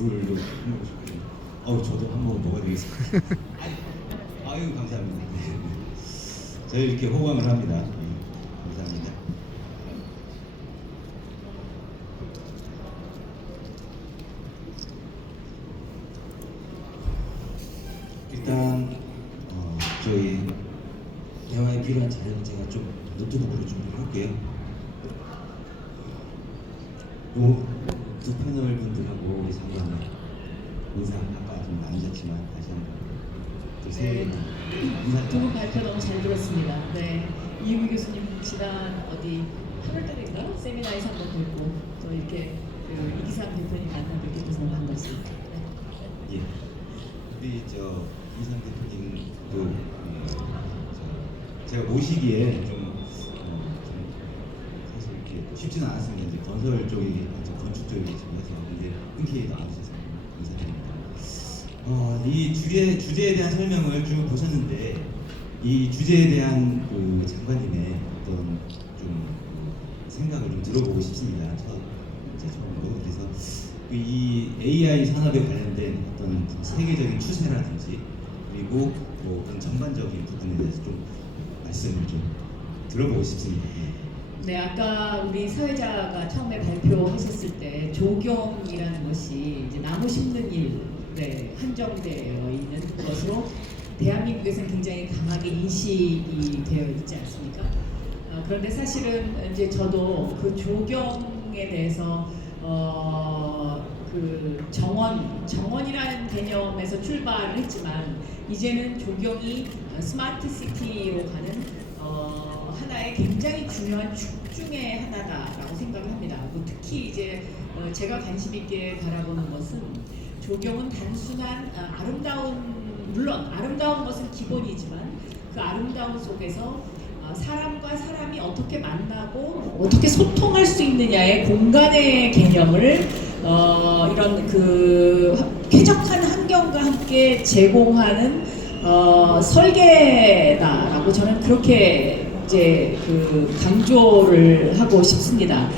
물도 먹고 싶거든요. 저도 한번 먹어야 되겠습니다. 아유 감사합니다. 저희 이렇게 호강을 합니다. 감사합니다. 일단 저희 대화에 필요한 자료는 제가 좀 노트북으로 준비를 할게요. 두 패널 분들하고 우리 장관님 인사 아까 좀 남겼지만 다시 한번 네, 인사 두 분 발표 너무 잘 들었습니다. 네, 이유미 교수님 지난 어디 8월달인가 세미나에서 한번 뵙고 또 이렇게 그 이기상 대표님 만나 뵙게 돼서 너무 반갑습니다. 네. 예. 우리 저 이상 대표님도 제가 모시기에 좀 사실 이렇게 쉽지는 않았습니다. 이제 건설 쪽이 건축 쪽이 지금 해서 근데 흔쾌히 나와주셔서 감사드립니다. 이 주제에 대한 설명을 쭉 보셨는데 이 주제에 대한 그 장관님의 어떤 생각을 좀 들어보고 싶습니다. 처음으로 그래서 이 AI 산업에 관련된 어떤 세계적인 추세라든지 그리고 뭐 그런 전반적인 부분에 대해서 좀 말씀을 좀 들어보고 싶습니다. 네, 아까 우리 사회자가 처음에 발표하셨을 때 조경이라는 것이 이제 나무 심는 일에 한정되어 있는 것으로 대한민국에서는 굉장히 강하게 인식이 되어 있지 않습니까? 그런데 사실은 이제 저도 그 조경에 대해서 그 정원이라는 개념에서 출발을 했지만 이제는 조경이 스마트 시티로 가는 하나의 굉장히 중요한 축 중의 하나다라고 생각을 합니다. 특히 이제 제가 관심 있게 바라보는 것은 조경은 단순한 물론 아름다운 것은 기본이지만 그 아름다움 속에서 사람과 사람이 어떻게 만나고 어떻게 소통할 수 있느냐의 공간의 개념을 이런 그 쾌적한 환경과 함께 제공하는 설계다라고 저는 그렇게 이제 그 강조를 하고 싶습니다.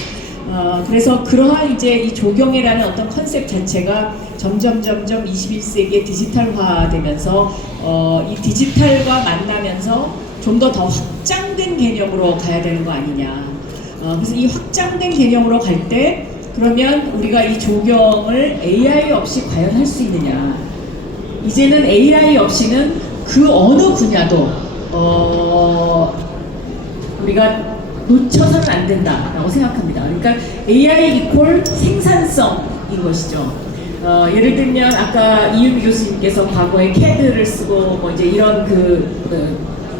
그래서 그러한 이제 이 조경이라는 어떤 컨셉 자체가 점점 21세기에 디지털화되면서 이 디지털과 만나면서 좀 더 확장된 개념으로 가야 되는 거 아니냐. 그래서 이 확장된 개념으로 갈 때 그러면 우리가 이 조경을 AI 없이 과연 할 수 있느냐. 이제는 AI 없이는 그 어느 분야도 우리가 놓쳐서는 안 된다라고 생각합니다. 그러니까 AI 이퀄 생산성인 것이죠. 예를 들면 아까 이유미 교수님께서 과거에 CAD를 쓰고 뭐 이제 이런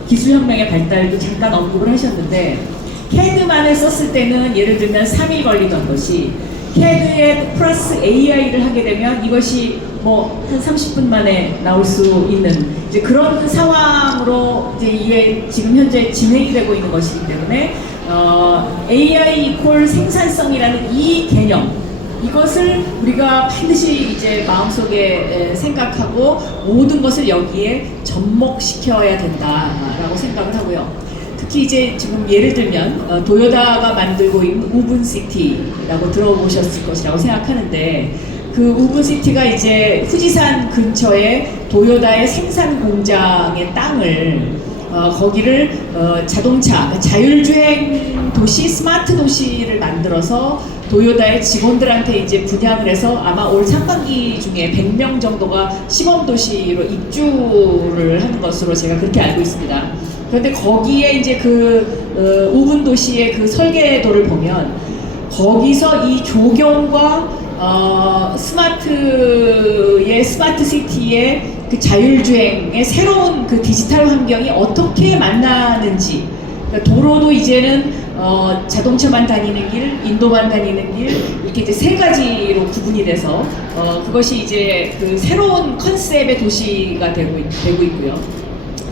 기술혁명의 발달도 잠깐 언급을 하셨는데 CAD만을 썼을 때는 예를 들면 3일 걸리던 것이 CAD에 플러스 AI를 하게 되면 이것이 뭐 한 30분 만에 나올 수 있는 이제 그런 상황으로 이제 이게 지금 현재 진행이 되고 있는 것이기 때문에 AI 이퀄 생산성이라는 이 개념 이것을 우리가 반드시 이제 마음속에 생각하고 모든 것을 여기에 접목시켜야 된다라고 생각을 하고요. 특히 이제 지금 예를 들면 도요타가 만들고 있는 우분시티라고 들어보셨을 것이라고 생각하는데 그 우분시티가 이제 후지산 근처에 도요타의 생산 공장의 땅을 거기를 자동차 자율주행 도시 스마트 도시를 만들어서 도요타의 직원들한테 이제 분양을 해서 아마 올 상반기 중에 100명 정도가 시범도시로 입주를 하는 것으로 제가 그렇게 알고 있습니다. 그런데 거기에 이제 그 우분 도시의 그 설계도를 보면 거기서 이 조경과 스마트 시티의 그 자율주행의 새로운 그 디지털 환경이 어떻게 만나는지 그러니까 도로도 이제는 자동차만 다니는 길, 인도만 다니는 길 이렇게 이제 세 가지로 구분이 돼서 그것이 이제 그 새로운 컨셉의 도시가 되고 있고요.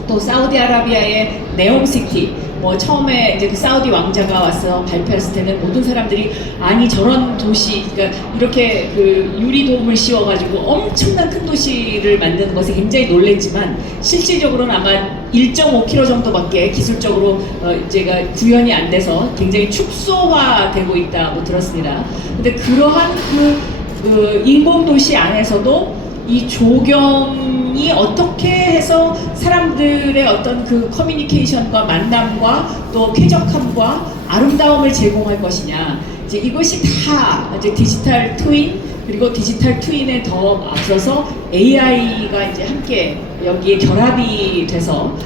또 사우디아라비아의 네옴시티 뭐 처음에 이제 그 사우디 왕자가 와서 발표했을 때는 모든 사람들이 아니 저런 도시 그러니까 이렇게 그 유리돔을 씌워가지고 엄청난 큰 도시를 만드는 것에 굉장히 놀랬지만 실질적으로는 아마 1.5km 정도밖에 기술적으로 제가 구현이 안 돼서 굉장히 축소화되고 있다고 들었습니다. 근데 그러한 그 그 인공도시 안에서도 이 조경이 어떻게 해서 사람들의 어떤 그 커뮤니케이션과 만남과 또 쾌적함과 아름다움을 제공할 것이냐. 이제 이것이 다 이제 디지털 트윈 그리고 디지털 트윈에 더 앞서서 AI가 이제 함께 여기에 결합이 돼서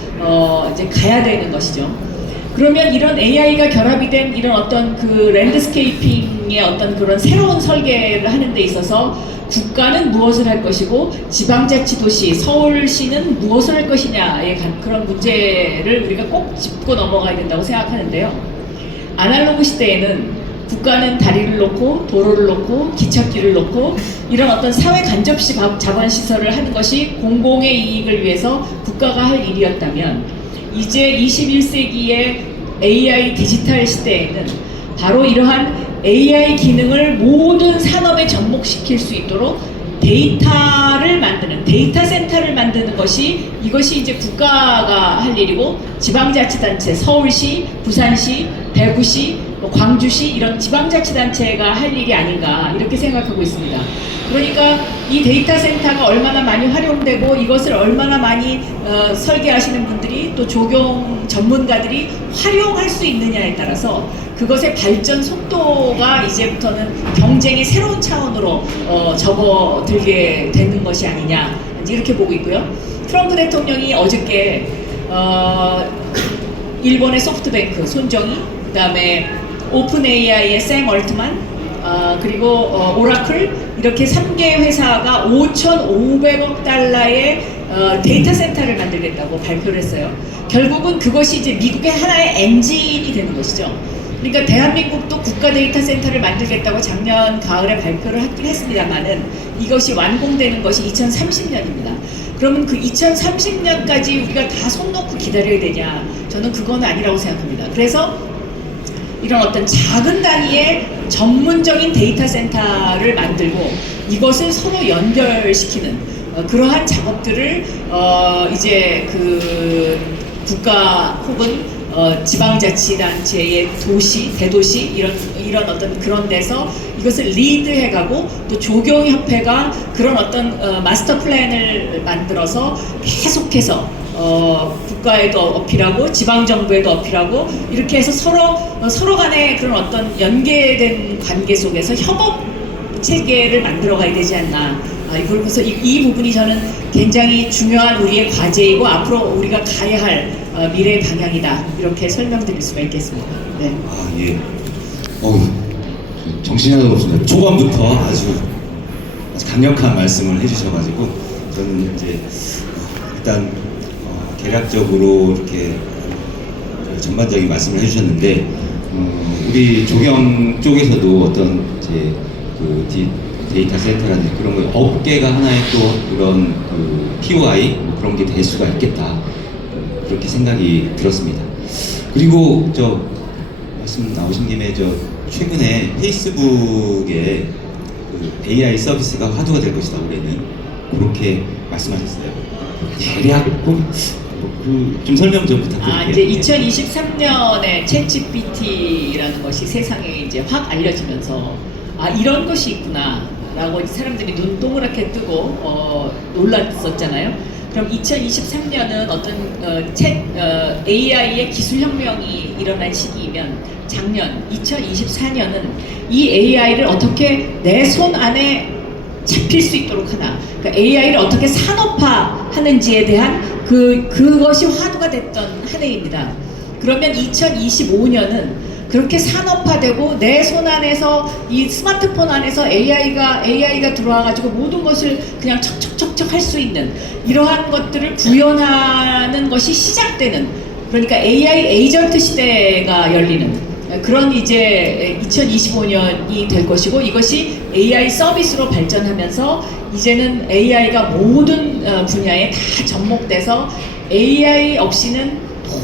이제 가야 되는 것이죠. 그러면 이런 AI가 결합이 된 이런 어떤 그 랜드스케이핑의 어떤 그런 새로운 설계를 하는 데 있어서 국가는 무엇을 할 것이고 지방자치도시, 서울시는 무엇을 할 것이냐의 그런 문제를 우리가 꼭 짚고 넘어가야 된다고 생각하는데요. 아날로그 시대에는 국가는 다리를 놓고 도로를 놓고 기찻길을 놓고 이런 어떤 사회 간접시 자본 시설을 하는 것이 공공의 이익을 위해서 국가가 할 일이었다면 이제 21세기의 AI 디지털 시대에는 바로 이러한 AI 기능을 모든 산업에 접목시킬 수 있도록 데이터를 만드는 데이터 센터를 만드는 것이 이것이 이제 국가가 할 일이고 지방자치단체 서울시, 부산시, 대구시, 광주시 이런 지방자치단체가 할 일이 아닌가 이렇게 생각하고 있습니다. 그러니까 이 데이터 센터가 얼마나 많이 활용되고 이것을 얼마나 많이 설계하시는 분들이 또 조경 전문가들이 활용할 수 있느냐에 따라서 그것의 발전 속도가 이제부터는 경쟁의 새로운 차원으로 접어들게 되는 것이 아니냐 이렇게 보고 있고요. 트럼프 대통령이 어저께 일본의 소프트뱅크 손정희, 그다음에 오픈 AI의 샘 얼트만, 그리고 오라클 이렇게 3개 회사가 5,500억 달러의 데이터 센터를 만들겠다고 발표를 했어요. 결국은 그것이 이제 미국의 하나의 엔진이 되는 것이죠. 그러니까 대한민국도 국가 데이터 센터를 만들겠다고 작년 가을에 발표를 하긴 했습니다만은 이것이 완공되는 것이 2030년입니다. 그러면 그 2030년까지 우리가 다 손 놓고 기다려야 되냐? 저는 그건 아니라고 생각합니다. 그래서 이런 어떤 작은 단위의 전문적인 데이터 센터를 만들고 이것을 서로 연결시키는 그러한 작업들을 이제 그 국가 혹은 지방자치단체의 도시, 대도시 이런 어떤 그런 데서 이것을 리드해가고 또 조경협회가 그런 어떤 마스터 플랜을 만들어서 계속해서 국가에도 어필하고 지방정부에도 어필하고 이렇게 해서 서로 간에 그런 어떤 연계된 관계 속에서 협업 체계를 만들어가야 되지 않나. 그래서 이 부분이 저는 굉장히 중요한 우리의 과제이고 앞으로 우리가 가야 할 미래의 방향이다. 이렇게 설명드릴 수가 있겠습니다. 네. 아, 예. 정신이 하나도 없습니다. 초반부터 아주 강력한 말씀을 해주셔가지고 저는 이제 일단 개략적으로 이렇게 전반적인 말씀을 해주셨는데 우리 조경 쪽에서도 어떤 이제 그 데이터 센터라든지 그런 거 업계가 하나의 또 그런 그 POI 뭐 그런 게 될 수가 있겠다 그렇게 생각이 들었습니다. 그리고 저 말씀 나오신 김에 저 최근에 페이스북에 그 AI 서비스가 화두가 될 것이다 올해는 그렇게 말씀하셨어요. 대략 좀 설명 좀 부탁드릴게요. 이제 2023년에 챗GPT라는 것이 세상에 이제 확 알려지면서 이런 것이 있구나라고 사람들이 눈 동그랗게 뜨고 놀랐었잖아요. 그럼 2023년은 어떤 AI의 기술혁명이 일어난 시기이면 작년 2024년은 이 AI를 어떻게 내 손 안에 잡힐 수 있도록 하나, 그러니까 AI를 어떻게 산업화하는지에 대한 그것이 화두가 됐던 한 해입니다. 그러면 2025년은 그렇게 산업화되고 내 손 안에서 이 스마트폰 안에서 AI가 들어와가지고 모든 것을 그냥 척척척척 할 수 있는 이러한 것들을 구현하는 것이 시작되는, 그러니까 AI 에이전트 시대가 열리는 그런 이제 2025년이 될 것이고, 이것이 AI 서비스로 발전하면서 이제는 AI가 모든 분야에 다 접목돼서 AI 없이는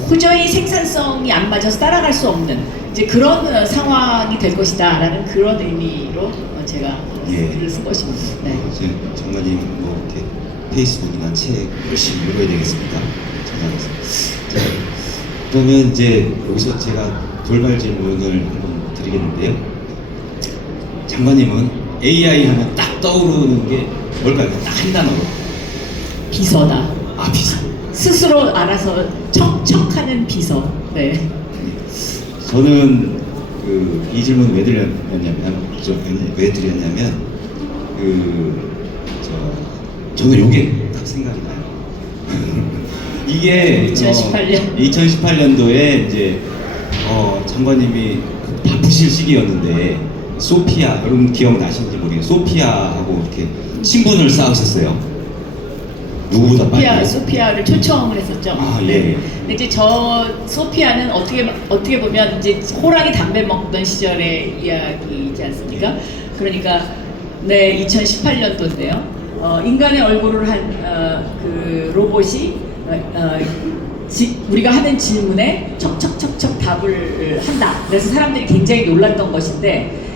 도저히 생산성이 안 맞아서 따라갈 수 없는 이제 그런 상황이 될 것이다라는 그런 의미로 제가 글을 쓴 것입니다. 네. 이제 장관님 뭐 이렇게 페이스북이나 책 열심히 읽어야 되겠습니다. 찾아가서. 그러면 이제 여기서 제가 돌발 질문을 한번 드리겠는데요. 장관님은 AI 하면 딱 떠오르는 게 뭘까요? 딱 한 단어로. 비서다. 아, 비서. 스스로 알아서 척척하는 비서. 네. 저는 이 질문 왜 드렸냐면, 저는 요게 딱 생각이 나요. 이게 2018년. 2018년도에 이제 장관님이 바쁘실 시기였는데 소피아, 여러분 기억나시는지 모르겠어요. 소피아하고 이렇게 친분을 쌓으셨어요. 누구보다 빨리. 소피아를 초청을 했었죠. 아, 예. 근데 이제 저 소피아는 어떻게 보면 이제 호랑이 담배 먹던 시절의 이야기이지 않습니까? 그러니까 네, 2018년도인데요. 인간의 얼굴을 한 그 로봇이 우리가 하는 질문에 척척척척 답을 한다. 그래서 사람들이 굉장히 놀랐던 것인데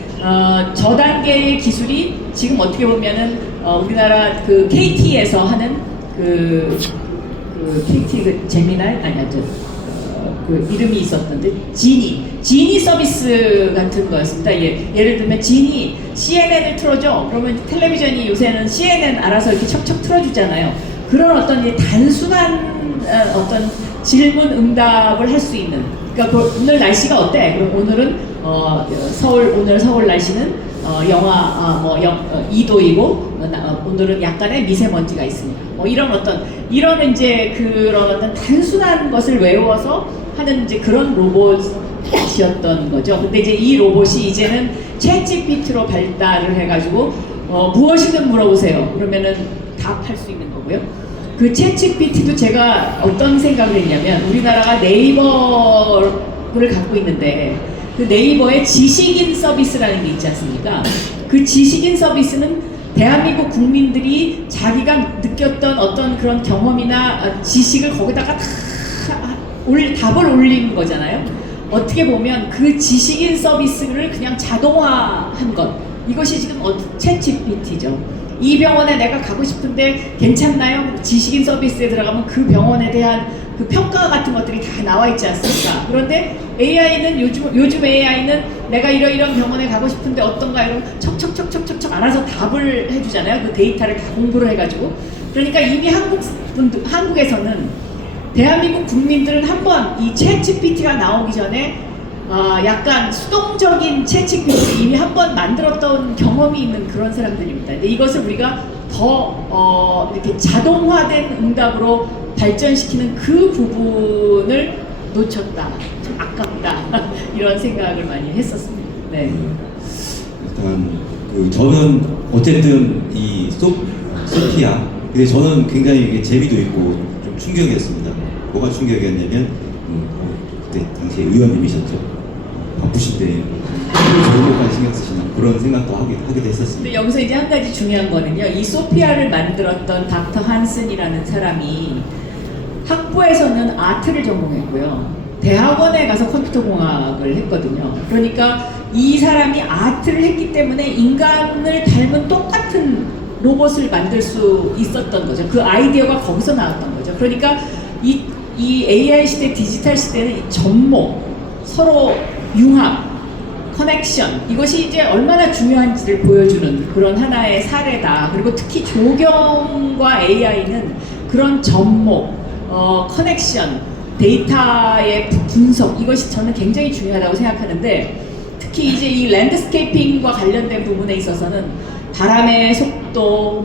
저 단계의 기술이 지금 어떻게 보면은 우리나라 그 KT에서 하는 그 KT 그 제미나이 아니야 그 이름이 있었던데 지니 서비스 같은 거였습니다. 예를 들면 지니 CNN을 틀어줘. 그러면 텔레비전이 요새는 CNN 알아서 이렇게 척척 틀어주잖아요. 그런 어떤 단순한 어떤 질문 응답을 할 수 있는. 그러니까 오늘 날씨가 어때? 그럼 오늘은 오늘 서울 날씨는 영하 2도이고 오늘은 약간의 미세먼지가 있습니다. 뭐 이런 이제 그런 어떤 단순한 것을 외워서 하는 이제 그런 로봇이었던 거죠. 근데 이제 이 로봇이 이제는 챗GPT로 발달을 해가지고 무엇이든 물어보세요. 그러면은 답할 수 있는 거고요. 그 챗GPT도 제가 어떤 생각을 했냐면 우리나라가 네이버를 갖고 있는데 그 네이버의 지식인 서비스라는 게 있지 않습니까? 그 지식인 서비스는 대한민국 국민들이 자기가 느꼈던 어떤 그런 경험이나 지식을 거기다가 다 답을 올리는 거잖아요. 어떻게 보면 그 지식인 서비스를 그냥 자동화한 것, 이것이 지금 챗GPT죠. 이 병원에 내가 가고 싶은데 괜찮나요? 지식인 서비스에 들어가면 그 병원에 대한 그 평가 같은 것들이 다 나와 있지 않습니까? 그런데 AI는 요즘 AI는 내가 이런 병원에 가고 싶은데 어떤가 이런 척척척척척척 알아서 답을 해주잖아요. 그 데이터를 다 공부를 해가지고. 그러니까 이미 한국에서는 대한민국 국민들은 한번 이 챗GPT가 나오기 전에 약간 수동적인 챗GPT를 이미 한번 만들었던 경험이 있는 그런 사람들입니다. 근데 이것을 우리가 더 이렇게 자동화된 응답으로 발전시키는 그 부분을 놓쳤다. 좀 아깝다. 이런 생각을 많이 했었습니다. 네. 일단 저는 어쨌든 이 소피아, 근데 저는 굉장히 이게 재미도 있고 좀 충격이었습니다. 뭐가 충격이었냐면 그때 당시에 의원님이셨죠. 바쁘신데 저런 것까지 신경 쓰시나 그런 생각도 하기도 했었습니다. 근데 여기서 이제 한 가지 중요한 거는요. 이 소피아를 만들었던 닥터 한슨이라는 사람이 학부에서는 아트를 전공했고요. 대학원에 가서 컴퓨터공학을 했거든요. 그러니까 이 사람이 아트를 했기 때문에 인간을 닮은 똑같은 로봇을 만들 수 있었던 거죠. 그 아이디어가 거기서 나왔던 거죠. 그러니까 이 AI 시대, 디지털 시대는 이 접목, 서로 융합, 커넥션, 이것이 이제 얼마나 중요한지를 보여주는 그런 하나의 사례다. 그리고 특히 조경과 AI는 그런 접목, 커넥션, 데이터의 분석, 이것이 저는 굉장히 중요하다고 생각하는데, 특히 이제 이 랜드스케이핑과 관련된 부분에 있어서는 바람의 속도,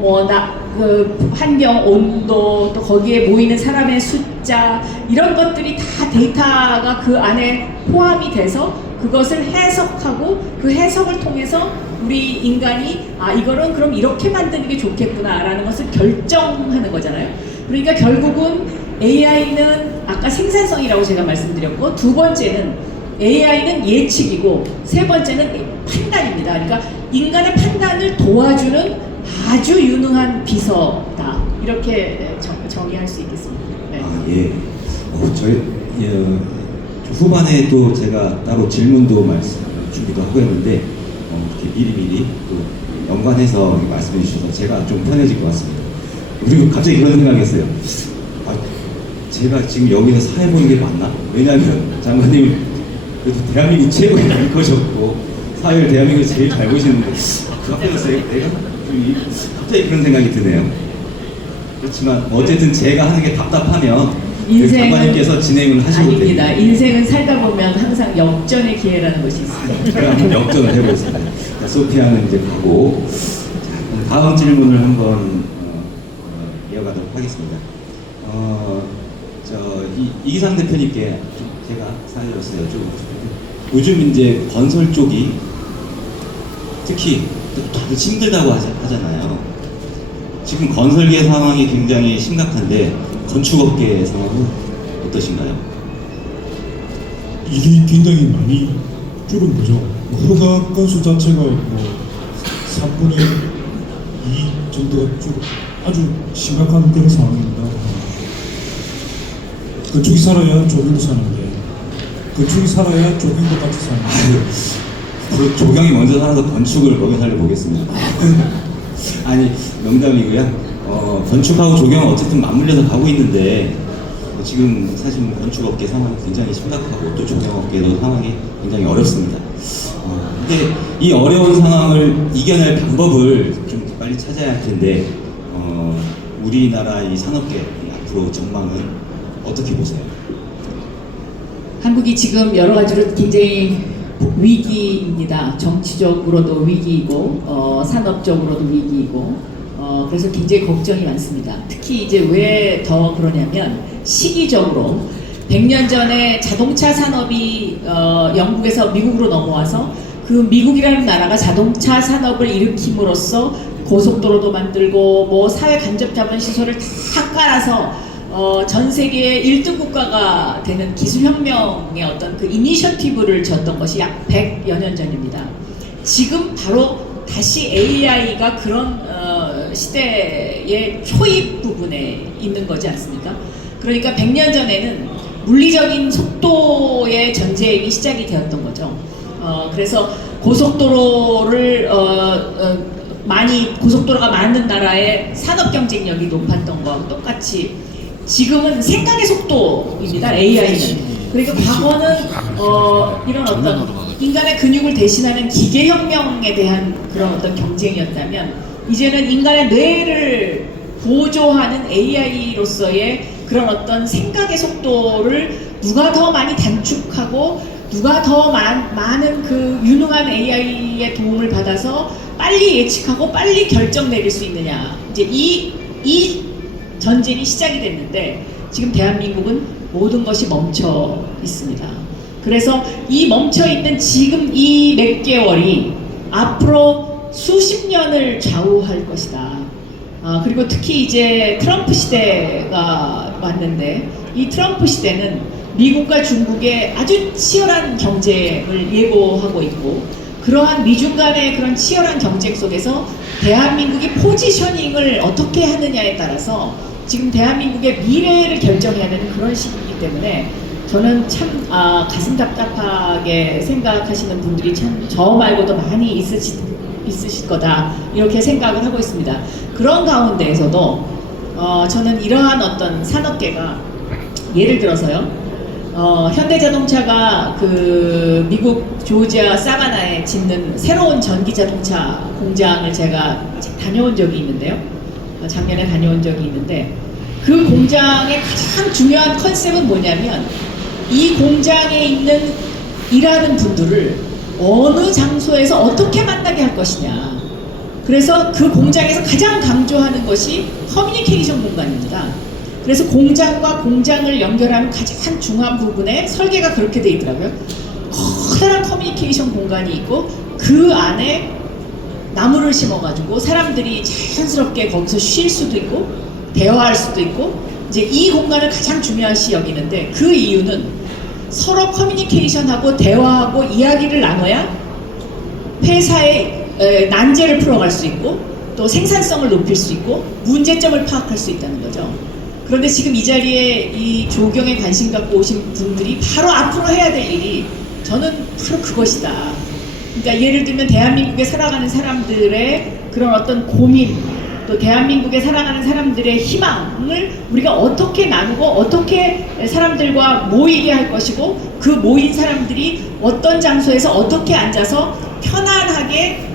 그 환경 온도, 또 거기에 모이는 사람의 숫자, 이런 것들이 다 데이터가 그 안에 포함이 돼서 그것을 해석하고 그 해석을 통해서 우리 인간이 이거는 그럼 이렇게 만드는 게 좋겠구나 라는 것을 결정하는 거잖아요. 그러니까 결국은 AI는 아까 생산성이라고 제가 말씀드렸고, 두 번째는 AI는 예측이고, 세 번째는 판단입니다. 그러니까 인간의 판단을 도와주는 아주 유능한 비서다. 이렇게 정의할 수 있겠습니다. 네. 예. 저희 후반에 또 제가 따로 질문도 준비도 하고 했는데 이렇게 미리미리 또 연관해서 말씀해 주셔서 제가 좀 편해질 것 같습니다. 그리고 갑자기 그런 생각했어요. 제가 지금 여기서 사회 보는 게 맞나? 왜냐하면 장관님 그래도 대한민국 최고의 앵커셨고 사회를 대한민국에서 제일 잘 보시는데 답답해졌어요. 내가 갑자기 그런 생각이 드네요. 그렇지만 어쨌든 제가 하는 게 답답하면 장관님께서 진행을 하시고 아닙니다. 됩니다. 인생은 살다 보면 항상 역전의 기회라는 것이 있습니다. 제가 한번 역전을 해보겠습니다. 자, 소피아는 이제 가고 자, 다음 질문을 한번 이어가도록 하겠습니다. 이기상 대표님께 좀 제가 사회로서 여쭤보고 싶은데 요즘 이제 건설 쪽이 특히 다들 힘들다고 하잖아요. 지금 건설계 상황이 굉장히 심각한데 건축업계 상황은 어떠신가요? 일이 굉장히 많이 줄은 거죠. 허가 건수 자체가 뭐 3분의 2 정도가 아주 심각한 그런 상황입니다. 건축이 살아야 조경도 사는데 건축이 살아야 조경도 같이 사는데 그 조경이 먼저 살아서 건축을 먹여 살려보겠습니다. 아니 농담이고요. 건축하고 조경은 어쨌든 맞물려서 가고 있는데 지금 사실 건축업계 상황이 굉장히 심각하고 또 조경업계도 상황이 굉장히 어렵습니다. 근데 이 어려운 상황을 이겨낼 방법을 좀 빨리 찾아야 할 텐데 우리나라 이 산업계 앞으로 전망은 어떻게 보세요? 한국이 지금 여러 가지로 굉장히 위기입니다. 정치적으로도 위기이고 산업적으로도 위기이고 그래서 굉장히 걱정이 많습니다. 특히 이제 왜 더 그러냐면 시기적으로 100년 전에 자동차 산업이 영국에서 미국으로 넘어와서 그 미국이라는 나라가 자동차 산업을 일으킴으로써 고속도로도 만들고 뭐 사회 간접 자본 시설을 다 깔아서 전 세계 1등 국가가 되는 기술혁명의 어떤 그 이니셔티브를 졌던 것이 약 100여 년 전입니다. 지금 바로 다시 AI가 그런 시대의 초입 부분에 있는 거지 않습니까? 그러니까 100년 전에는 물리적인 속도의 전쟁이 시작이 되었던 거죠. 그래서 고속도로를 고속도로가 많은 나라의 산업 경쟁력이 높았던 거와 똑같이 지금은 생각의 속도입니다. AI는. 그러니까 과거는 이런 어떤 인간의 근육을 대신하는 기계혁명에 대한 그런 어떤 경쟁이었다면 이제는 인간의 뇌를 보조하는 AI로서의 그런 어떤 생각의 속도를 누가 더 많이 단축하고 누가 더 많은 그 유능한 AI의 도움을 받아서 빨리 예측하고 빨리 결정 내릴 수 있느냐. 이제 이 전쟁이 시작이 됐는데 지금 대한민국은 모든 것이 멈춰 있습니다. 그래서 이 멈춰 있는 지금 이 몇 개월이 앞으로 수십 년을 좌우할 것이다. 그리고 특히 이제 트럼프 시대가 왔는데 이 트럼프 시대는 미국과 중국의 아주 치열한 경쟁을 예고하고 있고 그러한 미중 간의 그런 치열한 경쟁 속에서 대한민국이 포지셔닝을 어떻게 하느냐에 따라서 지금 대한민국의 미래를 결정해야 되는 그런 시기이기 때문에 저는 참 가슴 답답하게 생각하시는 분들이 참 저 말고도 많이 있으실 거다 이렇게 생각을 하고 있습니다. 그런 가운데에서도 저는 이러한 어떤 산업계가 예를 들어서요. 현대자동차가 그 미국 조지아 사바나에 짓는 새로운 전기자동차 공장을 제가 다녀온 적이 있는데요. 작년에 다녀온 적이 있는데 그 공장의 가장 중요한 컨셉은 뭐냐면 이 공장에 있는 일하는 분들을 어느 장소에서 어떻게 만나게 할 것이냐. 그래서 그 공장에서 가장 강조하는 것이 커뮤니케이션 공간입니다. 그래서 공장과 공장을 연결하는 가장 중요한 부분에 설계가 그렇게 돼 있더라고요. 커다란 커뮤니케이션 공간이 있고 그 안에 나무를 심어가지고 사람들이 자연스럽게 거기서 쉴 수도 있고 대화할 수도 있고 이제 이 공간을 가장 중요시 여기는데 그 이유는 서로 커뮤니케이션하고 대화하고 이야기를 나눠야 회사의 난제를 풀어갈 수 있고 또 생산성을 높일 수 있고 문제점을 파악할 수 있다는 거죠. 그런데 지금 이 자리에 이 조경에 관심 갖고 오신 분들이 바로 앞으로 해야 될 일이 저는 바로 그것이다. 그러니까 예를 들면 대한민국에 살아가는 사람들의 그런 어떤 고민 또 대한민국에 살아가는 사람들의 희망을 우리가 어떻게 나누고 어떻게 사람들과 모이게 할 것이고 그 모인 사람들이 어떤 장소에서 어떻게 앉아서 편안하게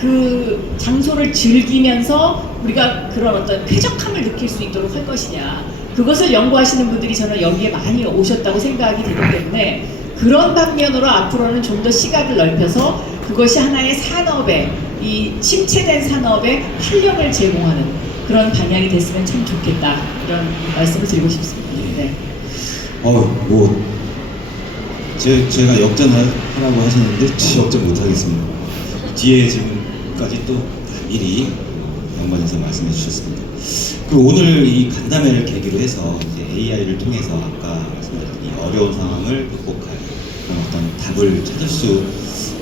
그 장소를 즐기면서 우리가 그런 어떤 쾌적함을 느낄 수 있도록 할 것이냐, 그것을 연구하시는 분들이 저는 여기에 많이 오셨다고 생각이 되기 때문에 그런 방면으로 앞으로는 좀 더 시각을 넓혀서 그것이 하나의 산업에, 이 침체된 산업에 활력을 제공하는 그런 방향이 됐으면 참 좋겠다, 이런 말씀을 드리고 싶습니다. 네. 제가 역전하라고 하시는데 역전 못하겠습니다. 뒤에 지금까지 또 미리 연관해서 말씀해 주셨습니다. 그리고 오늘 이 간담회를 계기로 해서 이제 AI를 통해서 아까 말씀드린 이 어려운 상황을 극복할 그런 어떤 답을 찾을 수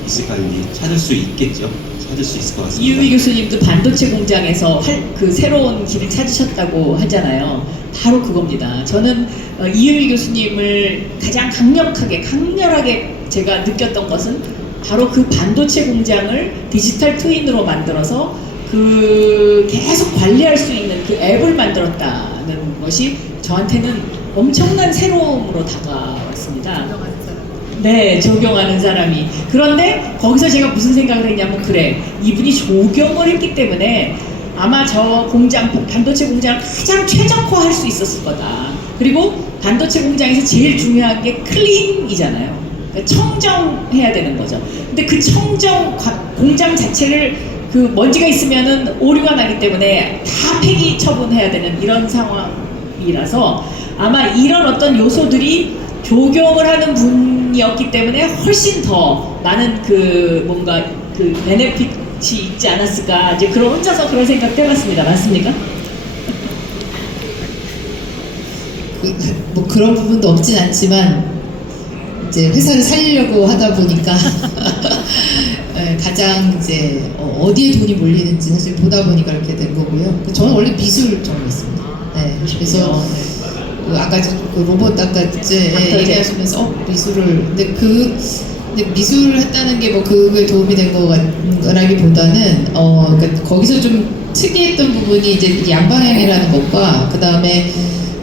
있을까요? 찾을 수 있겠죠? 찾을 수 있을 것 같습니다. 이유미 교수님도 반도체 공장에서 그 새로운 길을 찾으셨다고 하잖아요. 바로 그겁니다. 저는 이유미 교수님을 가장 강렬하게 제가 느꼈던 것은 바로 그 반도체 공장을 디지털 트윈으로 만들어서 그 계속 관리할 수 있는 그 앱을 만들었다는 것이 저한테는 엄청난 새로움으로 다가왔습니다. 네, 적용하는 사람이. 그런데 거기서 제가 무슨 생각을 했냐면, 그래, 이분이 적용을 했기 때문에 아마 저 공장, 반도체 공장을 가장 최적화할 수 있었을 거다. 그리고 반도체 공장에서 제일 중요한 게 클린이잖아요. 그러니까 청정해야 되는 거죠. 근데 그 공장 자체를 그 먼지가 있으면은 오류가 나기 때문에 다 폐기 처분해야 되는 이런 상황이라서 아마 이런 어떤 요소들이 조경을 하는 분이었기 때문에 훨씬 더 많은 그 뭔가 그 베네핏이 있지 않았을까, 이제 그런 혼자서 그런 생각 해봤습니다. 맞습니까? 뭐 그런 부분도 없진 않지만 이제 회사를 살리려고 하다 보니까 네, 가장 이제 어디에 돈이 몰리는지 사실 보다 보니까 이렇게 된 거고요. 저는 원래 미술 전공했습니다. 네, 그래서 그 아까 그 로봇 아까 이제 얘기하시면서 미술을 근데 미술을 했다는 게 뭐 그거에 도움이 된 거라기보다는 그러니까 거기서 좀 특이했던 부분이 이제 양방향이라는 것과 그 다음에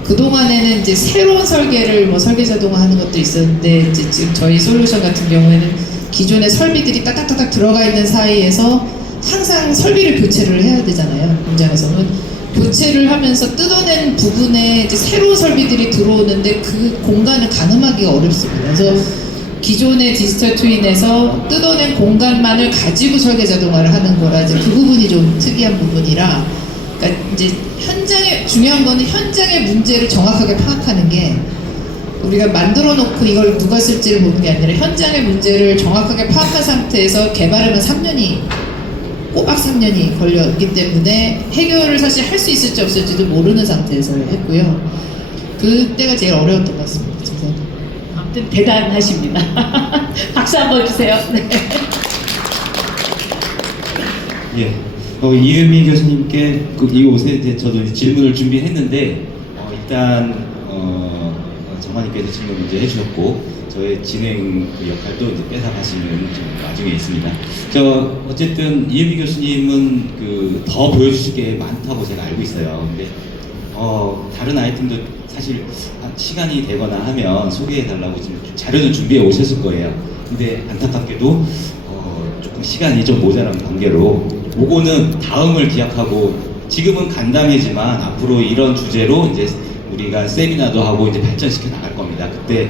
그 동안에는 이제 새로운 설계를 뭐 설계 자동화하는 것도 있었는데 이제 지금 저희 솔루션 같은 경우에는 기존의 설비들이 딱딱딱딱 들어가 있는 사이에서 항상 설비를 교체를 해야 되잖아요. 공장에서는. 교체를 하면서 뜯어낸 부분에 이제 새로운 설비들이 들어오는데 그 공간을 가늠하기가 어렵습니다. 그래서 기존의 디지털 트윈에서 뜯어낸 공간만을 가지고 설계 자동화를 하는 거라 이제 그 부분이 좀 특이한 부분이라, 그러니까 이제 중요한 거는 현장의 문제를 정확하게 파악하는 게, 우리가 만들어 놓고 이걸 누가 쓸지를 보는 게 아니라 현장의 문제를 정확하게 파악한 상태에서 개발하면 3년이 꼬박 3년이 걸렸기 때문에 해결을 사실 할 수 있을지 없을지도 모르는 상태에서 했고요. 그때가 제일 어려웠던 것 같습니다. 아무튼 대단하십니다. 박수 한번 주세요. 네. 예. 이은미 교수님께 이곳에 이제 저도 질문을 준비했는데 일단 정관님께서 질문 먼저 해주셨고 저의 진행 그 역할도 이제 뺏어가시는 좀 와중에 있습니다. 어쨌든 이은미 교수님은 더 보여주실 게 많다고 제가 알고 있어요. 근데 다른 아이템도 사실 시간이 되거나 하면 소개해달라고 지금 자료는 준비해 오셨을 거예요. 근데 안타깝게도 조금 시간이 좀 모자란 관계로 그거는 다음을 기약하고, 지금은 간담회지만 앞으로 이런 주제로 이제 우리가 세미나도 하고 이제 발전시켜 나갈 겁니다. 그때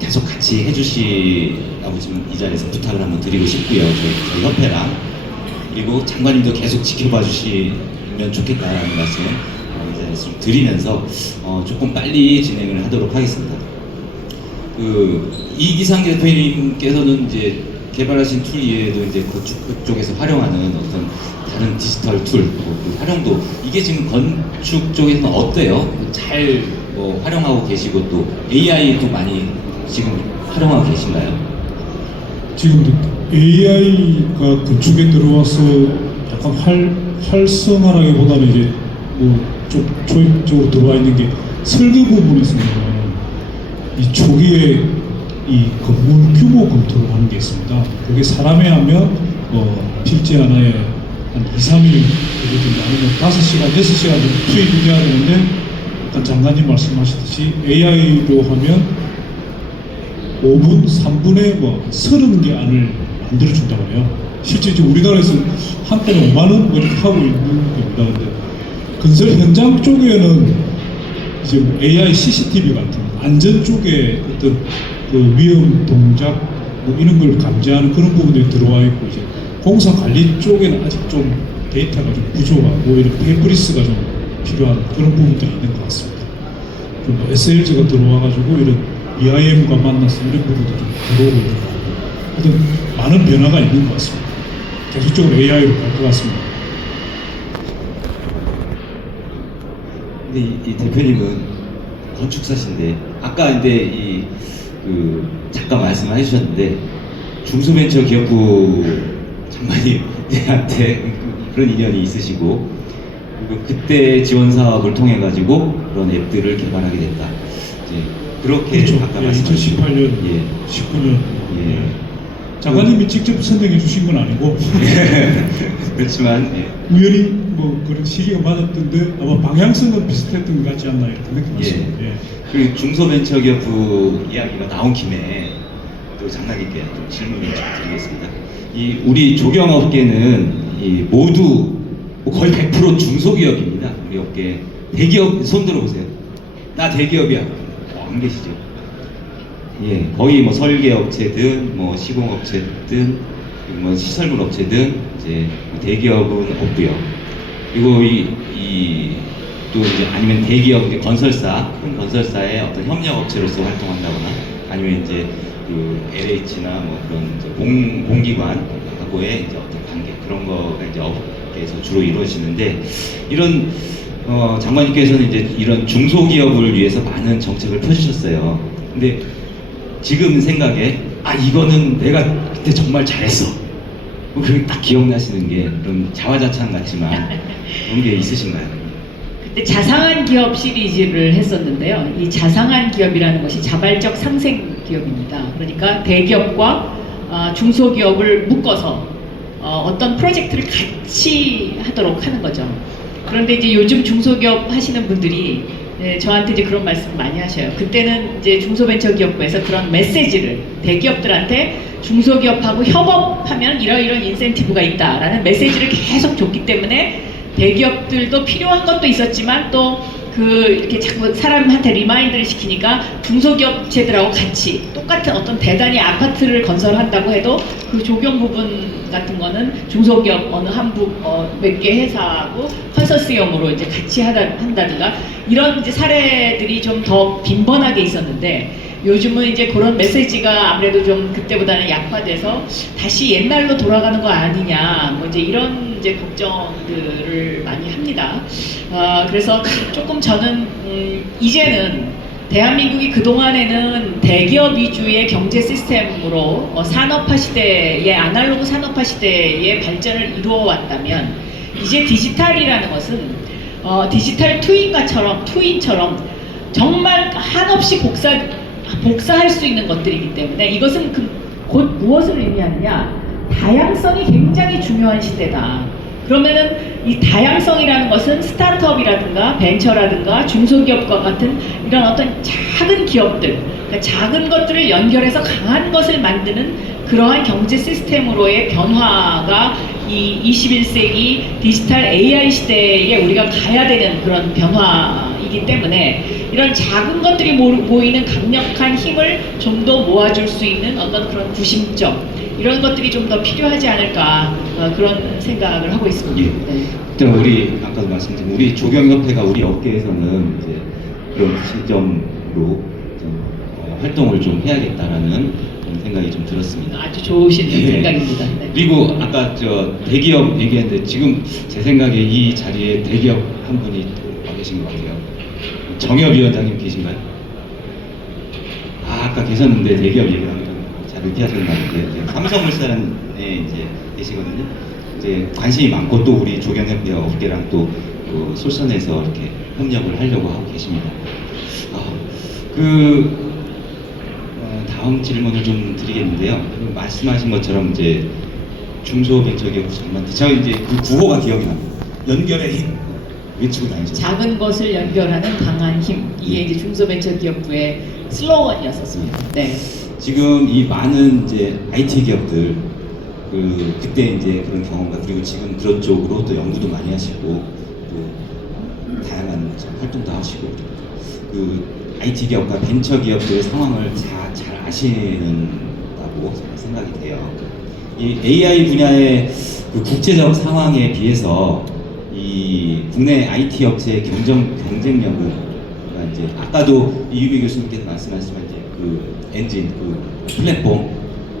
계속 같이 해주시라고 지금 이 자리에서 부탁을 한번 드리고 싶고요. 저희 협회랑, 그리고 장관님도 계속 지켜봐 주시면 좋겠다라는 말씀을 이 자리에서 좀 드리면서 조금 빨리 진행을 하도록 하겠습니다. 이기상 대표님께서는 이제 개발하신 툴 이외에도 이제 그쪽에서 활용하는 어떤 다른 디지털 툴, 그 활용도, 이게 지금 건축 쪽에서는 어때요? 잘 활용하고 계시고 또 AI도 많이 지금 활용하고 계신가요? 지금 AI가 건축에 들어와서 약간 활성화라기보다는 이제 좀 조직적으로 들어와 있는 게 설계 부분에서는 이 초기에 이 건물 규모 검토를 하는 게 있습니다. 그게 사람에 하면 필지 하나에 한 2-3일 걸리든지 아니면 5시간, 6시간 정도 투입을 해야 되는데, 아까 장관님 말씀하셨듯이 AI로 하면 5분, 3분에 30개 안을 만들어준다고 해요. 실제 지금 우리나라에서 한 건에 5만 원 뭐 이렇게 하고 있는 겁니다. 근데 건설 현장 쪽에는 이제 뭐 AI CCTV 같은 안전 쪽에 어떤 그 위험 동작 뭐 이런 걸 감지하는 그런 부분들이 들어와 있고 이제 공사 관리 쪽에는 아직 좀 데이터가 좀 부족하고 이런 페이퍼리스가 좀 필요한 그런 부분들이 있는 것 같습니다. 좀 SLG가 들어와가지고 이런 EIM과 만나서 이런 부분도 좀 들어오고 있는 것 같고 하여튼 많은 변화가 있는 것 같습니다. 계속적으로 AI로 갈 것 같습니다. 근데 이 대표님은 건축사신데 아까 근데 잠깐 말씀을 해주셨는데 중소벤처기업부 장관님한테 그런 인연이 있으시고 그리고 그때 지원 사업을 통해 가지고 그런 앱들을 개발하게 됐다. 이제 그렇게 그렇죠. 아까 예, 말씀하신 2018년, 예. 19년 예. 장관님이 직접 선정해 주신 건 아니고 그렇지만 예. 우연히 뭐 그런 시기가 맞았던데 아마 방향성은 비슷했던 것 같지 않나 이렇게 느껴봤습니다. 예. 그 중소벤처기업부 이야기가 나온 김에 또 장관님께 좀 질문을 좀 드리겠습니다. 이 우리 조경업계는 이 모두 거의 100% 중소기업입니다. 우리 업계 대기업 손 들어보세요. 나 대기업이야. 안 계시죠? 예, 거의 뭐 설계업체든 뭐 시공업체든 그리고 뭐 시설물 업체든 이제 대기업은 없고요. 그리고 또 이제 아니면 대기업 이제 건설사 큰 건설사의 어떤 협력업체로서 활동한다거나 아니면 이제 그 LH나 뭐 그런 이제 공기관하고의 이제 어떤 관계 그런 거가 이제 업계에서 주로 이루어지는데 이런 장관님께서는 이제 이런 중소기업을 위해서 많은 정책을 펴주셨어요. 근데 지금 생각에 이거는 내가 그때 정말 잘했어. 그게 딱 기억나시는 게 그런 자화자찬 같지만 그런 게 있으신가요? 그때 자상한 기업 시리즈를 했었는데요. 이 자상한 기업이라는 것이 자발적 상생 기업입니다. 그러니까 대기업과 중소기업을 묶어서 어떤 프로젝트를 같이 하도록 하는 거죠. 그런데 이제 요즘 중소기업 하시는 분들이 저한테 이제 그런 말씀 많이 하셔요. 그때는 이제 중소벤처기업부에서 그런 메시지를 대기업들한테 중소기업하고 협업하면 이런 인센티브가 있다라는 메시지를 계속 줬기 때문에 대기업들도 필요한 것도 있었지만 또 이렇게 자꾸 사람한테 리마인드를 시키니까 중소기업체들하고 같이 똑같은 어떤 대단히 아파트를 건설한다고 해도 그 조경 부분 같은 거는 중소기업 어느 몇 개 회사하고 컨소시엄으로 이제 같이 한다든가 이런 이제 사례들이 좀 더 빈번하게 있었는데 요즘은 이제 그런 메시지가 아무래도 좀 그때보다는 약화돼서 다시 옛날로 돌아가는 거 아니냐 뭐 이제 이런 이제 걱정들을 많이 합니다. 그래서 조금 저는 이제는 대한민국이 그동안에는 대기업 위주의 경제 시스템으로 산업화 시대의 아날로그 산업화 시대의 발전을 이루어 왔다면 이제 디지털이라는 것은 디지털 트윈처럼 정말 한없이 복사할 수 있는 것들이기 때문에 이것은 곧 무엇을 의미하느냐 다양성이 굉장히 중요한 시대다. 그러면은 이 다양성이라는 것은 스타트업이라든가 벤처라든가 중소기업과 같은 이런 어떤 작은 기업들, 그러니까 작은 것들을 연결해서 강한 것을 만드는 그러한 경제 시스템으로의 변화가 이 21세기 디지털 AI 시대에 우리가 가야 되는 그런 변화이기 때문에 이런 작은 것들이 모이는 강력한 힘을 좀 더 모아줄 수 있는 어떤 그런 구심점 이런 것들이 좀 더 필요하지 않을까 그런 생각을 하고 있습니다. 예. 네. 일단 우리 아까도 말씀드린 우리 조경협회가 우리 업계에서는 이제 그런 시점으로 좀 활동을 좀 해야겠다라는 그런 생각이 좀 들었습니다. 아주 좋으신 예. 생각입니다. 네. 그리고 아까 대기업 얘기했는데 지금 제 생각에 이 자리에 대기업 한 분이 와 계신 것 같아요. 정협위원장님 계신가요? 아까 계셨는데 대기업 얘기를 하면 잘 은퇴하셨나는데 삼성물산에 이제 계시거든요. 이제 관심이 많고 또 우리 조경협회 업계랑 또 솔선해서 이렇게 협력을 하려고 하고 계십니다. 다음 질문을 좀 드리겠는데요. 말씀하신 것처럼 이제 중소벤처기업 장관 제가 이제 그 구호가 기억이 납니다. 연결의 힘 외치고 다니죠. 작은 것을 연결하는 강한 힘. 이게 이제 중소벤처기업부의 슬로건이었었습니다. 네. 지금 이 많은 이제 IT 기업들 그때 이제 그런 경험과 그리고 지금 그런 쪽으로 또 연구도 많이 하시고 또 다양한 활동도 하시고 그 IT 기업과 벤처 기업들의 상황을 잘 아시는다고 생각이 돼요. 이 AI 분야의 그 국제적 상황에 비해서 이 국내 IT 업체의 경쟁력은 이제 아까도 이유미 교수님께서 말씀하셨지만 이제 그 엔진, 그 플랫폼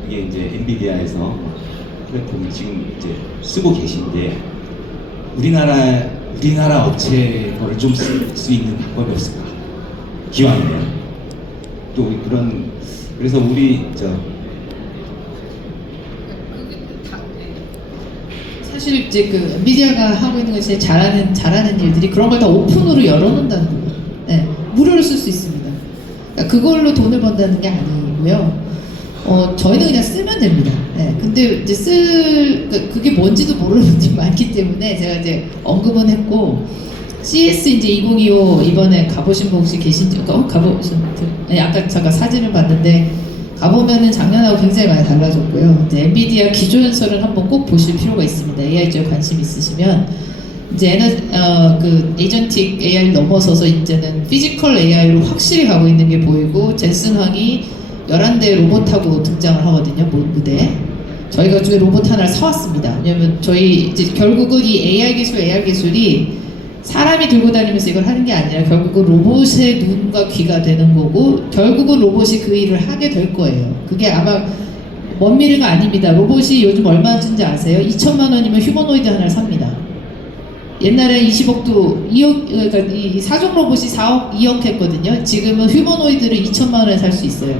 이게 이제 엔비디아에서 플랫폼을 지금 이제 쓰고 계신데 우리나라 업체 거를 좀 쓸 수 있는 방법이 없을까? 기왕이면 또 그런 그래서 우리 사실 이제 그 엔비디아가 하고 있는 것이 잘하는 일들이 그런 걸 다 오픈으로 열어놓는다는 거예요. 네, 무료로 쓸 수 있습니다. 그러니까 그걸로 돈을 번다는 게 아니고요. 저희는 그냥 쓰면 됩니다. 네, 근데 이제 그게 뭔지도 모르는 분들이 많기 때문에 제가 이제 언급은 했고 CS 이제 2025 이번에 가보신 분 혹시 계신지 네, 아까 제가 사진을 봤는데 가보면은 작년하고 굉장히 많이 달라졌고요. 이제 엔비디아 기조연설을 한번 꼭 보실 필요가 있습니다. AI 쪽에 관심 있으시면 이제 그 에이전틱 AI를 넘어서서 이제는 피지컬 AI로 확실히 가고 있는 게 보이고 젠슨 황이 11대 로봇하고 등장을 하거든요. 무대에. 저희가 중에 로봇 하나를 사왔습니다. 왜냐면 저희 이제 결국은 이 AR 기술이 사람이 들고 다니면서 이걸 하는 게 아니라 결국은 로봇의 눈과 귀가 되는 거고 결국은 로봇이 그 일을 하게 될 거예요. 그게 아마 먼 미래가 아닙니다. 로봇이 요즘 얼마인지 아세요? 2천만 원이면 휴머노이드 하나를 삽니다. 옛날에 20억도 2억, 그러니까 이 사종 로봇이 4억, 2억 했거든요. 지금은 휴머노이드를 2천만 원에 살 수 있어요.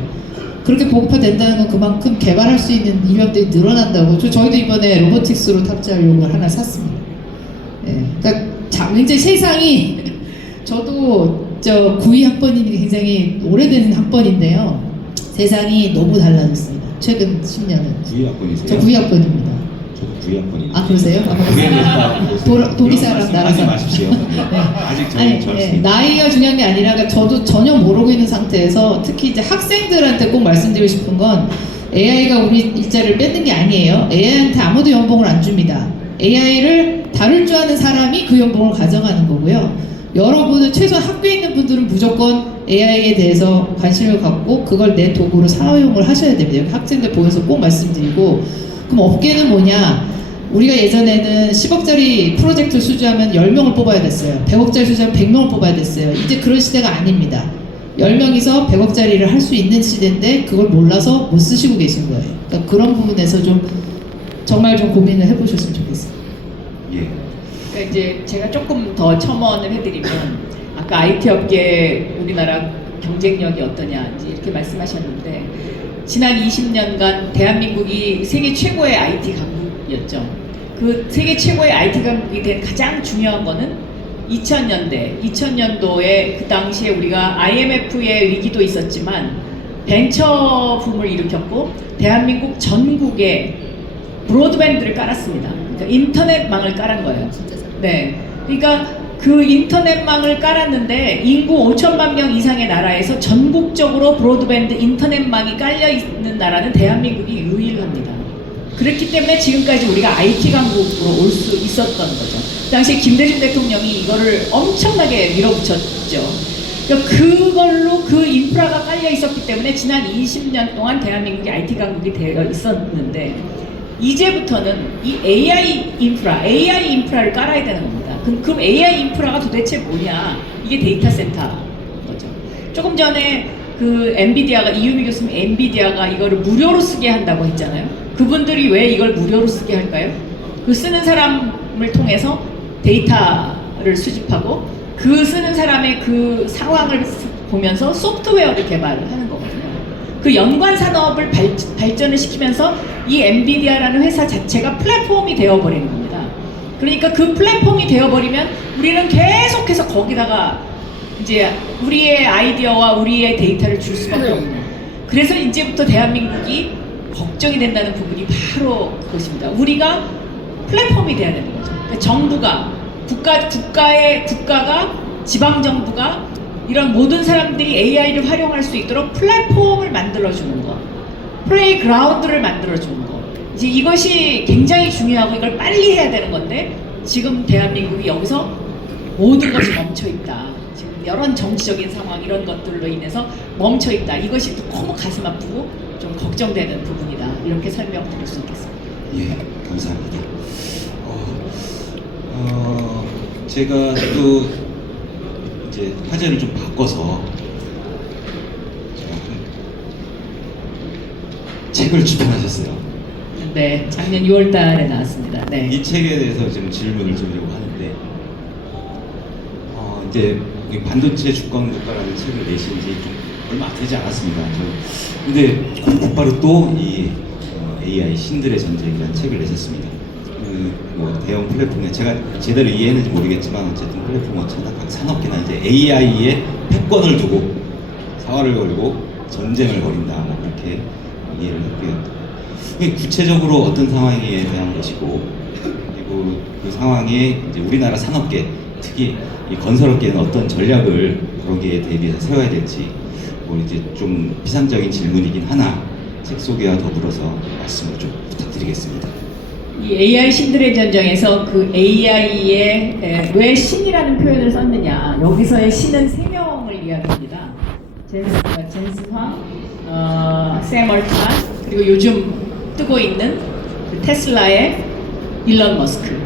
그렇게 보급화된다는 건 그만큼 개발할 수 있는 인력들이 늘어난다고. 저희도 이번에 로보틱스로 탑재하려고 하나 샀습니다. 예, 그러니까 굉장히 세상이 저도 92학번이니 굉장히 오래된 학번인데요. 세상이 너무 달라졌습니다. 최근 10년은. 92학번이세요? 저 92학번입니다. 저도 92학번이에요. 아 그러세요? 도리사랑 나라서. 하지 마십시오. 아직 아니, 젊으시니까. 나이가 중요한 게 아니라 저도 전혀 모르고 있는 상태에서 특히 이제 학생들한테 꼭 말씀드리고 싶은 건 AI가 우리 일자리를 뺏는 게 아니에요. AI한테 아무도 연봉을 안 줍니다. AI를 다룰 줄 아는 사람이 그 연봉을 가져가는 거고요. 여러분은 최소한 학교에 있는 분들은 무조건 AI에 대해서 관심을 갖고 그걸 내 도구로 사용을 하셔야 됩니다. 학생들 보면서 꼭 말씀드리고 그럼 업계는 뭐냐? 우리가 예전에는 10억짜리 프로젝트를 수주하면 10명을 뽑아야 됐어요. 100억짜리 수주하면 100명을 뽑아야 됐어요. 이제 그런 시대가 아닙니다. 10명이서 100억짜리를 할 수 있는 시대인데 그걸 몰라서 못 쓰시고 계신 거예요. 그러니까 그런 부분에서 정말 좀 고민을 해보셨으면 좋겠어요. 예. 그러니까 이제 제가 조금 더 첨언을 해드리면 아까 IT 업계 우리나라 경쟁력이 어떠냐 이렇게 말씀하셨는데 지난 20년간 대한민국이 세계 최고의 IT 강국이었죠. 그 세계 최고의 IT 강국이 된 가장 중요한 거는 2000년도에 그 당시에 우리가 IMF의 위기도 있었지만 벤처 붐을 일으켰고 대한민국 전국에 브로드밴드를 깔았습니다. 그러니까 인터넷망을 깔은 거예요. 네. 그러니까 그 인터넷망을 깔았는데 인구 5천만 명 이상의 나라에서 전국적으로 브로드밴드 인터넷망이 깔려 있는 나라는 대한민국이 유일합니다. 그렇기 때문에 지금까지 우리가 IT 강국으로 올 수 있었던 거죠. 그 당시에 김대중 대통령이 이거를 엄청나게 밀어붙였죠. 그러니까 그걸로 그 인프라가 깔려 있었기 때문에 지난 20년 동안 대한민국이 IT 강국이 되어 있었는데 이제부터는 이 AI 인프라를 깔아야 되는 겁니다. 그럼 AI 인프라가 도대체 뭐냐? 이게 데이터 센터인 거죠. 조금 전에 그 엔비디아가 이유미 교수님 엔비디아가 이거를 무료로 쓰게 한다고 했잖아요. 그분들이 왜 이걸 무료로 쓰게 할까요? 그 쓰는 사람을 통해서 데이터를 수집하고 그 쓰는 사람의 그 상황을 보면서 소프트웨어를 개발하는 거거든요. 그 연관 산업을 발전을 시키면서 이 엔비디아라는 회사 자체가 플랫폼이 되어버리는 겁니다. 그러니까 그 플랫폼이 되어버리면 우리는 계속해서 거기다가 이제 우리의 아이디어와 우리의 데이터를 줄 수밖에 없는 거예요. 그래서 이제부터 대한민국이 걱정이 된다는 부분이 바로 그것입니다. 우리가 플랫폼이 돼야 되는 거죠. 그러니까 정부가 국가가 지방정부가 이런 모든 사람들이 AI를 활용할 수 있도록 플랫폼을 만들어주는 거, 플레이그라운드를 만들어주는 거, 이제 이것이 굉장히 중요하고 이걸 빨리 해야 되는 건데 지금 대한민국이 여기서 모든 것이 멈춰 있다. 지금 여러 정치적인 상황 이런 것들로 인해서 멈춰 있다. 이것이 너무 가슴 아프고 좀 걱정되는 부분이다. 이렇게 설명드릴 수 있겠습니다. 예, 감사합니다. 제가 또 이제 화제를 좀 바꿔서 제가 책을 출판하셨어요. 네, 작년 6월 달에 나왔습니다. 네. 이 책에 대해서 지금 질문을 드리려고 하는데, 이제 이 반도체 주권 국가라는 책을 내신 지 좀 얼마 되지 않았습니다. 근데 곧바로 또 이 AI 신들의 전쟁이라는 책을 내셨습니다. 뭐 대형 플랫폼에 제가 제대로 이해했는지 모르겠지만 어쨌든 플랫폼 업체나 각 산업계나 이제 AI의 패권을 두고 사활을 걸고 전쟁을 벌인다, 뭐 그렇게 이해를 했고요. 이게 구체적으로 어떤 상황에 대한 것이고, 그리고 그 상황에 이제 우리나라 산업계, 특히 이 건설업계는 어떤 전략을 거기에 대비해서 세워야 될지, 뭐 이제 좀 비상적인 질문이긴 하나 책 소개와 더불어서 말씀을 좀 부탁드리겠습니다. 이 AI 신들의 전쟁에서 그 AI에 왜 신이라는 표현을 썼느냐, 여기서의 신은 3명을 이야기합니다. 젠슨 황, 샘 얼트만, 그리고 요즘 뜨고 있는 그 테슬라의 일론 머스크.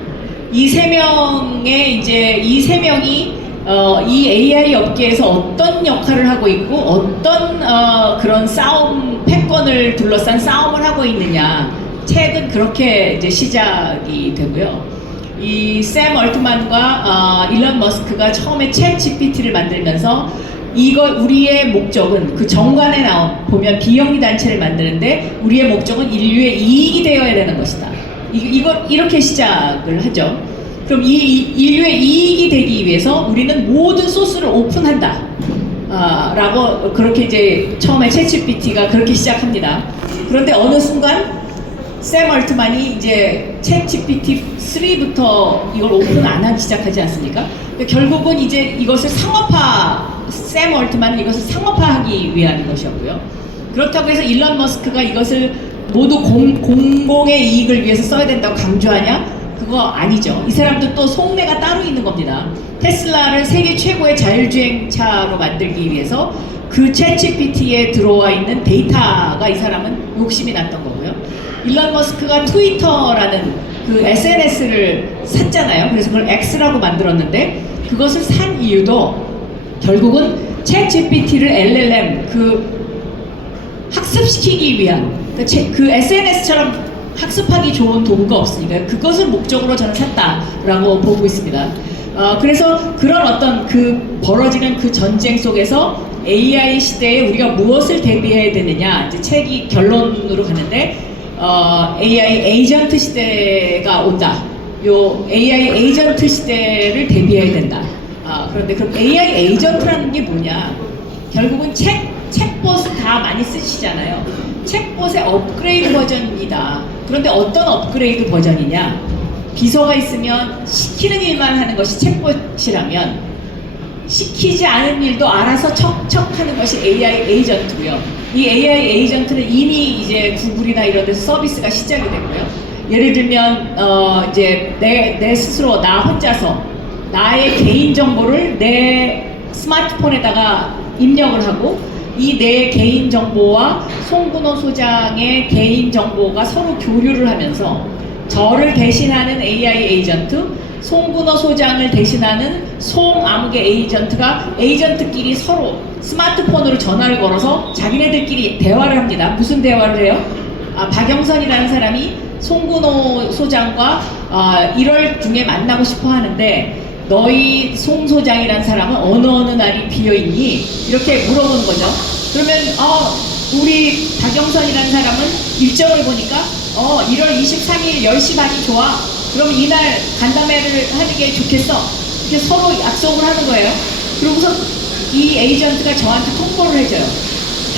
이 3명의 이 3명이 이 AI 업계에서 어떤 역할을 하고 있고 어떤 그런 싸움, 패권을 둘러싼 싸움을 하고 있느냐. 책은 그렇게 이제 시작이 되고요. 이 샘 얼트만과 일론 머스크가 처음에 챗 GPT를 만들면서 우리의 목적은 그 정관에 보면 비영리 단체를 만드는데 우리의 목적은 인류의 이익이 되어야 되는 것이다. 이렇게 시작을 하죠. 그럼 이 인류의 이익이 되기 위해서 우리는 모든 소스를 오픈한다. 라고 그렇게 이제 처음에 챗 GPT가 그렇게 시작합니다. 그런데 어느 순간 샘 얼트만이 이제 챗 GPT 3부터 이걸 오픈 안 하기 시작하지 않습니까? 그러니까 결국은 이제 이것을 샘 얼트만은 이것을 상업화하기 위한 것이었고요. 그렇다고 해서 일론 머스크가 이것을 모두 공공의 이익을 위해서 써야 된다고 강조하냐? 그거 아니죠. 이 사람도 또 속내가 따로 있는 겁니다. 테슬라를 세계 최고의 자율주행차로 만들기 위해서 그 챗 GPT에 들어와 있는 데이터가 이 사람은 욕심이 났던 거고요. 일론 머스크가 트위터라는 그 SNS를 샀잖아요. 그래서 그걸 X라고 만들었는데 그것을 산 이유도 결국은 챗 GPT를 LLM 학습시키기 위한 그 SNS처럼 학습하기 좋은 도구가 없으니까 그것을 목적으로 저는 샀다라고 보고 있습니다. 그래서 그런 어떤 그 벌어지는 그 전쟁 속에서 AI 시대에 우리가 무엇을 대비해야 되느냐 이제 책이 결론으로 가는데 AI 에이전트 시대가 온다. 요 AI 에이전트 시대를 대비해야 된다. 그런데 그럼 AI 에이전트라는 게 뭐냐? 결국은 챗봇을 다 많이 쓰시잖아요. 챗봇의 업그레이드 버전이다. 그런데 어떤 업그레이드 버전이냐? 비서가 있으면 시키는 일만 하는 것이 챗봇이라면 시키지 않은 일도 알아서 척척 하는 것이 AI 에이전트고요. 이 AI 에이전트는 이미 이제 구글이나 이런 데서 서비스가 시작이 됐고요. 예를 들면 이제 내 스스로 나 혼자서 나의 개인 정보를 내 스마트폰에다가 입력을 하고 이 내 개인 정보와 송근호 소장의 개인 정보가 서로 교류를 하면서 저를 대신하는 AI 에이전트, 송근호 소장을 대신하는 송아무개 에이전트가 에이전트끼리 서로 스마트폰으로 전화를 걸어서 자기네들끼리 대화를 합니다. 무슨 대화를 해요? 박영선이라는 사람이 송근호 소장과 1월 중에 만나고 싶어 하는데 너희 송 소장이라는 사람은 어느 날이 비어있니? 이렇게 물어보는 거죠. 그러면 우리 박영선이라는 사람은 일정을 보니까 1월 23일 10시 반이 좋아. 그럼 이날 간담회를 하는 게 좋겠어. 이렇게 서로 약속을 하는 거예요. 그러고서 이 에이전트가 저한테 통보를 해줘요.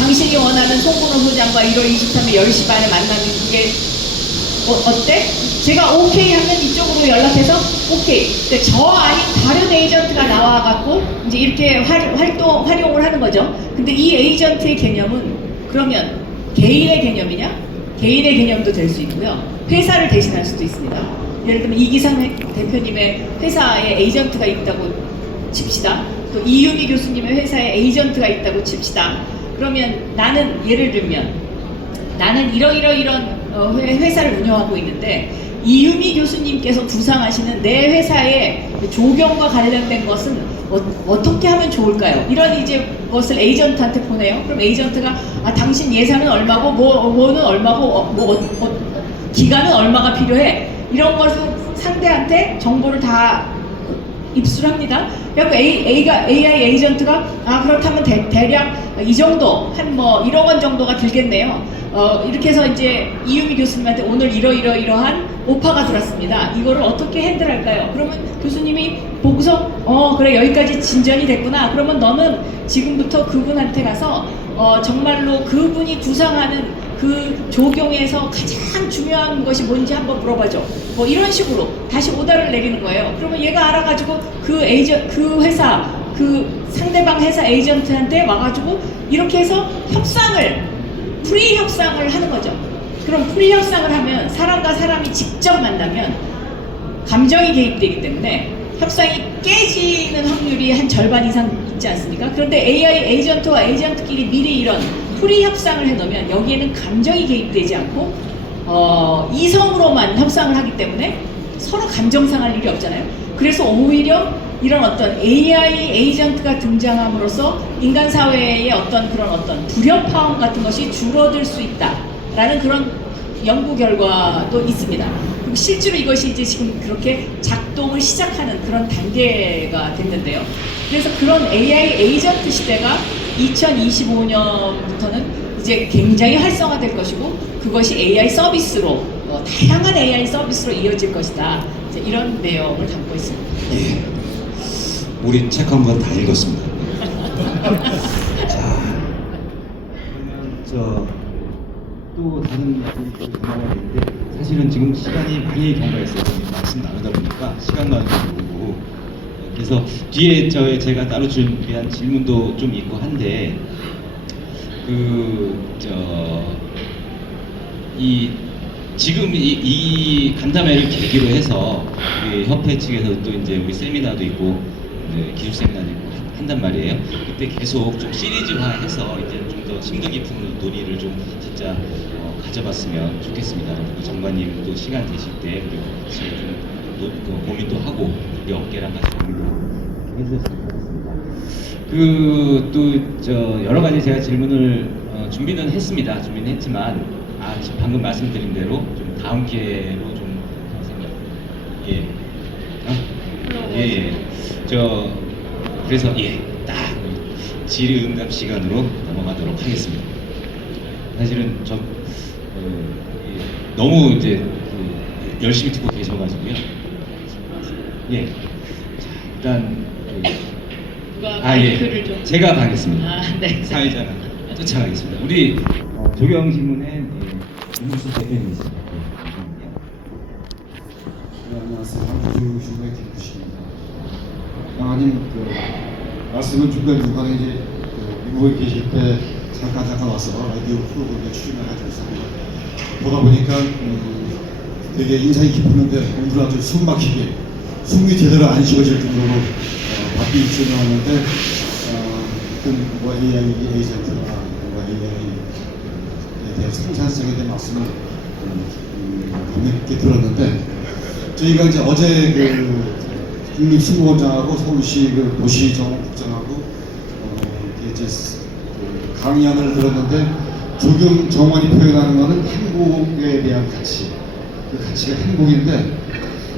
당신이 원하는 송근호 소장과 1월 23일 10시 반에 만나는 게 어때? 제가 오케이 하면 이쪽으로 연락해서 오케이. 근데 저 아닌 다른 에이전트가 나와갖고 이제 이렇게 활용을 하는 거죠. 근데 이 에이전트의 개념은 그러면 개인의 개념이냐? 개인의 개념도 될 수 있고요. 회사를 대신할 수도 있습니다. 예를 들면 이기상 대표님의 회사에 에이전트가 있다고 칩시다. 또 이유미 교수님의 회사에 에이전트가 있다고 칩시다. 그러면 나는 예를 들면 나는 이런 회사를 운영하고 있는데 이유미 교수님께서 구상하시는 내 회사의 조경과 관련된 것은 어떻게 하면 좋을까요? 이런 이제 것을 에이전트한테 보내요. 그럼 에이전트가 당신 예산은 얼마고 뭐는 얼마고 기간은 얼마가 필요해. 이런 것을 상대한테 정보를 다 입수합니다. 그리고 AI 에이전트가 그렇다면 대략 이 정도 한 뭐 1억 원 정도가 들겠네요. 이렇게 해서 이제 이유미 교수님한테 오늘 이러한 오파가 들었습니다. 이거를 어떻게 핸들할까요? 그러면 교수님이 보고서 그래 여기까지 진전이 됐구나. 그러면 너는 지금부터 그분한테 가서 정말로 그분이 구상하는 그 조경에서 가장 중요한 것이 뭔지 한번 물어봐줘. 뭐 이런 식으로 다시 오다를 내리는 거예요. 그러면 얘가 알아가지고 그 회사 그 상대방 회사 에이전트한테 와가지고 이렇게 해서 프리 협상을 하는 거죠. 그럼 프리 협상을 하면 사람과 사람이 직접 만나면 감정이 개입되기 때문에 협상이 깨지는 확률이 한 절반 이상 있지 않습니까? 그런데 AI 에이전트와 에이전트끼리 미리 이런 프리 협상을 해놓으면 여기에는 감정이 개입되지 않고 이성으로만 협상을 하기 때문에 서로 감정 상할 일이 없잖아요. 그래서 오히려 이런 어떤 AI 에이전트가 등장함으로써 인간 사회의 어떤 불협화음 같은 것이 줄어들 수 있다라는 그런 연구 결과도 있습니다. 그리고 실제로 이것이 이제 지금 그렇게 작동을 시작하는 그런 단계가 됐는데요. 그래서 그런 AI 에이전트 시대가 2025년부터는 이제 굉장히 활성화될 것이고 그것이 AI 서비스로 다양한 AI 서비스로 이어질 것이다. 이제 이런 내용을 담고 있습니다. 예. 우리 책 한 권 다 읽었습니다. 자, 그러면 또 다른 경험이 있는데 사실은 지금 시간이 많이 경과했어요. 말씀 나누다 보니까 시간 가는 줄 모르고 그래서 뒤에 제가 따로 준비한 질문도 좀 있고 한데 지금 이 간담회를 계기로 해서 우리 협회 측에서 또 이제 우리 세미나도 있고 이제 기술 세미나도 있고 한단 말이에요. 그때 계속 좀 시리즈화해서 이제 좀 더 심도 깊은 논의를 좀 진짜 가져봤으면 좋겠습니다. 그리고 장관님도 시간 되실 때 그리고 같이 좀 고민도 하고 우리 업계랑 같이 고민도 해주셨으면 좋겠습니다. 여러 가지 제가 질문을 준비는 했지만 지금 방금 말씀드린 대로 좀 다음 기회로 좀 그래서 딱 질의응답 시간으로 넘어가도록 하겠습니다. 사실은 너무 이제 열심히 듣고 계셔가지고요. 자, 일단 누가 마이크를 좀 제가 가겠습니다. 네. 사회자가 쫓아가겠습니다. 우리 조경신문의 김무수 대표님이십니다. 안녕하세요. 한국교육신문의 김구식입니다. 장관님 말씀은 중간중간에 이제 미국에 계실 때 잠깐 와서 라디오 프로그램에 출연을 하셔서 보다 보니까 되게 인상이 깊었는데 오늘 아주 숨이 제대로 안 쉬어질 정도로 바삐 출연하는데 뭐 AI 에이전트나 뭔가 AI에 대한 생산성에 대한 말씀을 감명 깊게 들었는데 저희가 이제 어제 국립수무원장하고 서울시 도시정 국장하고 이제 강연을 들었는데 조경 정원이 표현하는 것은 행복에 대한 가치, 그 가치가 행복인데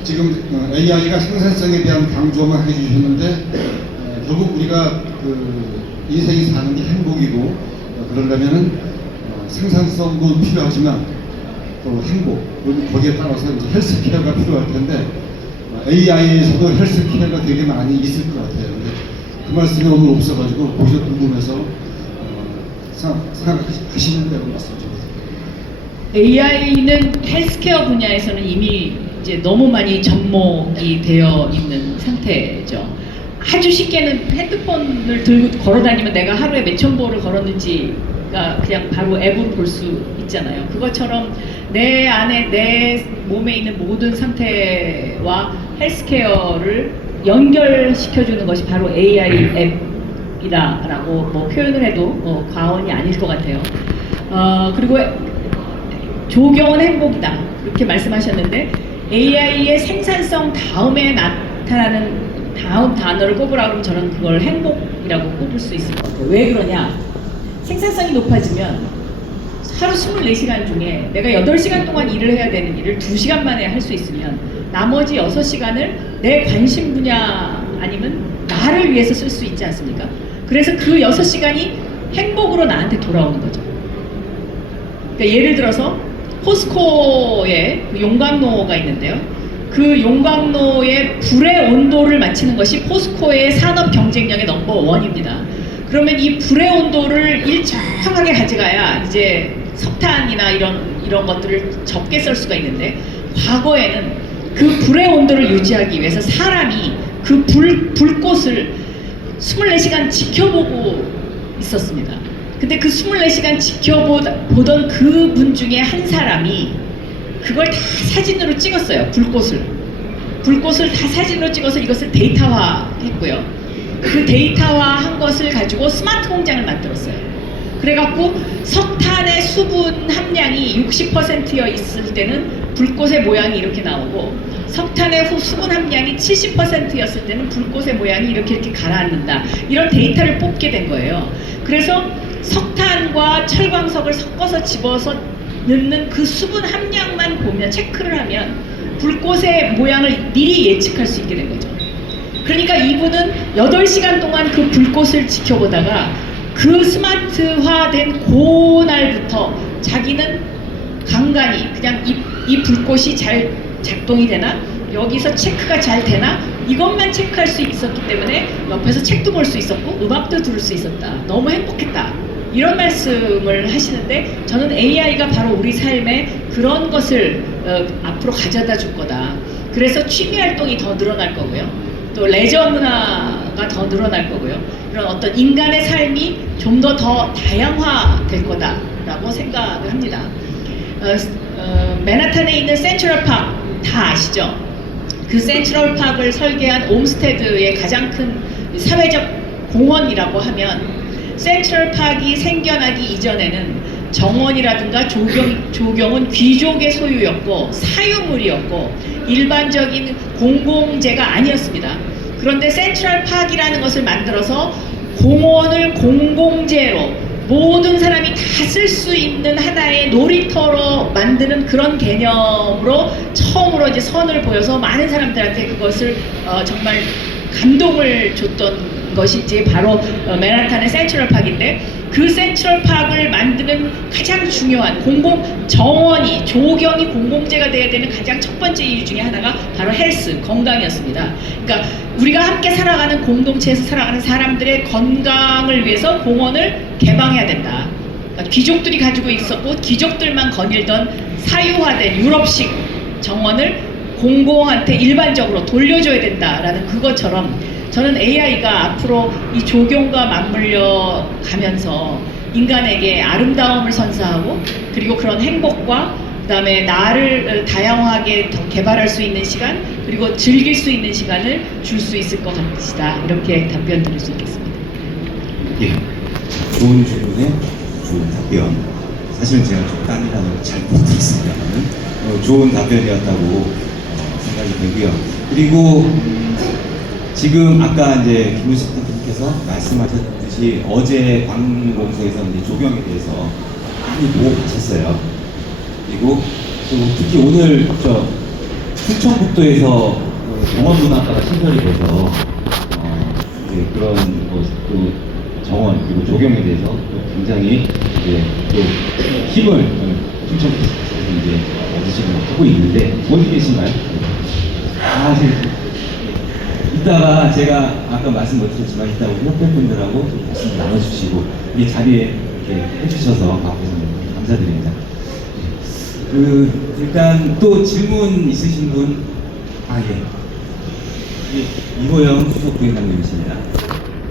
지금 AI가 생산성에 대한 강조만 해주셨는데 결국 우리가 인생이 사는 게 행복이고 그러려면은 생산성도 필요하지만 또 행복, 그리고 거기에 따라서 이제 헬스케어가 필요할 텐데 AI에서도 헬스케어가 되게 많이 있을 것 같아요. 근데 그 말씀이 오늘 없어가지고 거기서 궁금해서 생각하시는 대로 말씀 좀 해주세요. AI는 헬스케어 분야에서는 이미 이제 너무 많이 접목이 되어 있는 상태죠. 아주 쉽게는 핸드폰을 들고 걸어다니면 내가 하루에 몇천 보를 걸었는지 그냥 바로 앱으로 볼 수 있잖아요. 그것처럼 내 안에 내 몸에 있는 모든 상태와 헬스케어를 연결시켜주는 것이 바로 AI 앱이다라고 뭐 표현을 해도 과언이 아닐 것 같아요. 그리고 조경은 행복이다 이렇게 말씀하셨는데 AI의 생산성 다음에 나타나는 다음 단어를 꼽으라 그러면 저는 그걸 행복이라고 꼽을 수 있을 것 같아요. 왜 그러냐? 생산성이 높아지면 하루 24시간 중에 내가 8시간 동안 일을 해야 되는 일을 2시간 만에 할 수 있으면 나머지 6시간을 내 관심 분야 아니면 나를 위해서 쓸 수 있지 않습니까? 그래서 그 6시간이 행복으로 나한테 돌아오는 거죠. 그러니까 예를 들어서 포스코에 용광로가 있는데요. 그 용광로의 불의 온도를 맞추는 것이 포스코의 산업 경쟁력의 넘버1입니다. 그러면 이 불의 온도를 일정하게 가져가야 이제 석탄이나 이런 것들을 적게 쓸 수가 있는데 과거에는 그 불의 온도를 유지하기 위해서 사람이 그 불꽃을 24시간 지켜보고 있었습니다. 근데 그 24시간 지켜보던 그 분 중에 한 사람이 그걸 다 사진으로 찍었어요. 불꽃을 다 사진으로 찍어서 이것을 데이터화했고요. 그 데이터화한 것을 가지고 스마트 공장을 만들었어요. 그래갖고 석탄의 수분 함량이 60%여 있을 때는 불꽃의 모양이 이렇게 나오고 석탄의 수분 함량이 70%였을 때는 불꽃의 모양이 이렇게 가라앉는다. 이런 데이터를 뽑게 된 거예요. 그래서 석탄과 철광석을 섞어서 집어서 넣는 그 수분 함량만 보면 체크를 하면 불꽃의 모양을 미리 예측할 수 있게 된 거죠. 그러니까 이분은 8시간 동안 그 불꽃을 지켜보다가 그 스마트화된 그날부터 자기는 간간히 그냥 이 불꽃이 잘 작동이 되나? 여기서 체크가 잘 되나? 이것만 체크할 수 있었기 때문에 옆에서 책도 볼 수 있었고 음악도 들을 수 있었다. 너무 행복했다. 이런 말씀을 하시는데 저는 AI가 바로 우리 삶에 그런 것을 앞으로 가져다 줄 거다. 그래서 취미 활동이 더 늘어날 거고요. 또 레저 문화가 더 늘어날 거고요. 이런 어떤 인간의 삶이 좀 더 다양화될 거다라고 생각을 합니다. 맨하탄에 있는 센트럴 파크 다 아시죠? 그 센트럴 파크를 설계한 옴스테드의 가장 큰 사회적 공헌이라고 하면 센트럴 파크가 생겨나기 이전에는 정원이라든가 조경은 귀족의 소유였고 사유물이었고 일반적인 공공재가 아니었습니다. 그런데 센트럴 파크라는 것을 만들어서 공원을 공공재로 모든 사람이 다 쓸 수 있는 하나의 놀이터로 만드는 그런 개념으로 처음으로 이제 선을 보여서 많은 사람들한테 그것을 정말 감동을 줬던 것이 이제 바로 맨하탄의 센트럴 파크인데 그 센트럴 파크를 만드는 가장 중요한 정원이 조경이 공공재가 돼야 되는 가장 첫 번째 이유 중에 하나가 바로 헬스, 건강이었습니다. 그러니까 우리가 함께 살아가는 공동체에서 살아가는 사람들의 건강을 위해서 공원을 개방해야 된다. 그러니까 귀족들이 가지고 있었고 귀족들만 거닐던 사유화된 유럽식 정원을 공공한테 일반적으로 돌려줘야 된다라는 그것처럼 저는 AI가 앞으로 이 조경과 맞물려 가면서 인간에게 아름다움을 선사하고 그리고 그런 행복과 그다음에 나를 다양하게 더 개발할 수 있는 시간 그리고 즐길 수 있는 시간을 줄 수 있을 것 같으시다. 이렇게 답변 드릴 수 있겠습니다. 예, 좋은 질문에 좋은 답변. 사실은 제가 좀 딴 단어를 잘 못 들었습니다만 좋은 답변이었다고 생각이 되고요. 그리고 지금 아까 이제 김우식 대표님께서 말씀하셨듯이 어제 관공서에서 이제 조경에 대해서 많이 보고하셨어요. 그리고 또 특히 오늘 충청북도에서 정원문화과가 신설이 돼서 이제 그런 또 정원 그리고 조경에 대해서 또 굉장히 이제 또 힘을 충청북도에서 이제 얻으시고 하고 있는데 어디 계신가요? 이따가 제가 아까 말씀 못 드렸지만 이따가 우리 협회분들하고 말씀 나눠주시고 이 자리에 이렇게 해주셔서 앞에서 감사드립니다. 일단 또 질문 있으신 분? 예. 이호영 수석 부회장님이십니다.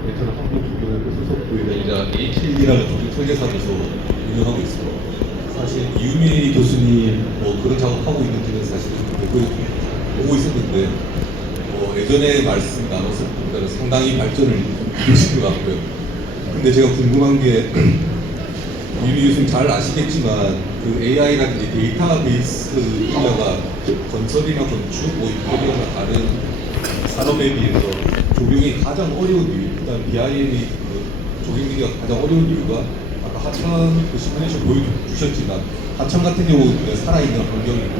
저는 한국조경학교 소속 부회장이자 HLD라는 조경 설계사무소 운영하고 있습니다. 사실 이유미 교수님 그런 작업하고 있는지는 사실 보고 있었는데 예전에 말씀 나눴을 때보다는 상당히 발전을 이루신 것 같고요. 근데 제가 궁금한 게 이유미 교수님 잘 아시겠지만 그 AI라든지 데이터베이스 분야가 건설이나 건축, 인테리어나 다른 산업에 비해서 조경이 가장 어려운 이유, 일단 BIM이 조경기가 가장 어려운 이유가 아까 하천 그 시뮬레이션 보여주셨지만 하천 같은 경우는 살아있는 환경이고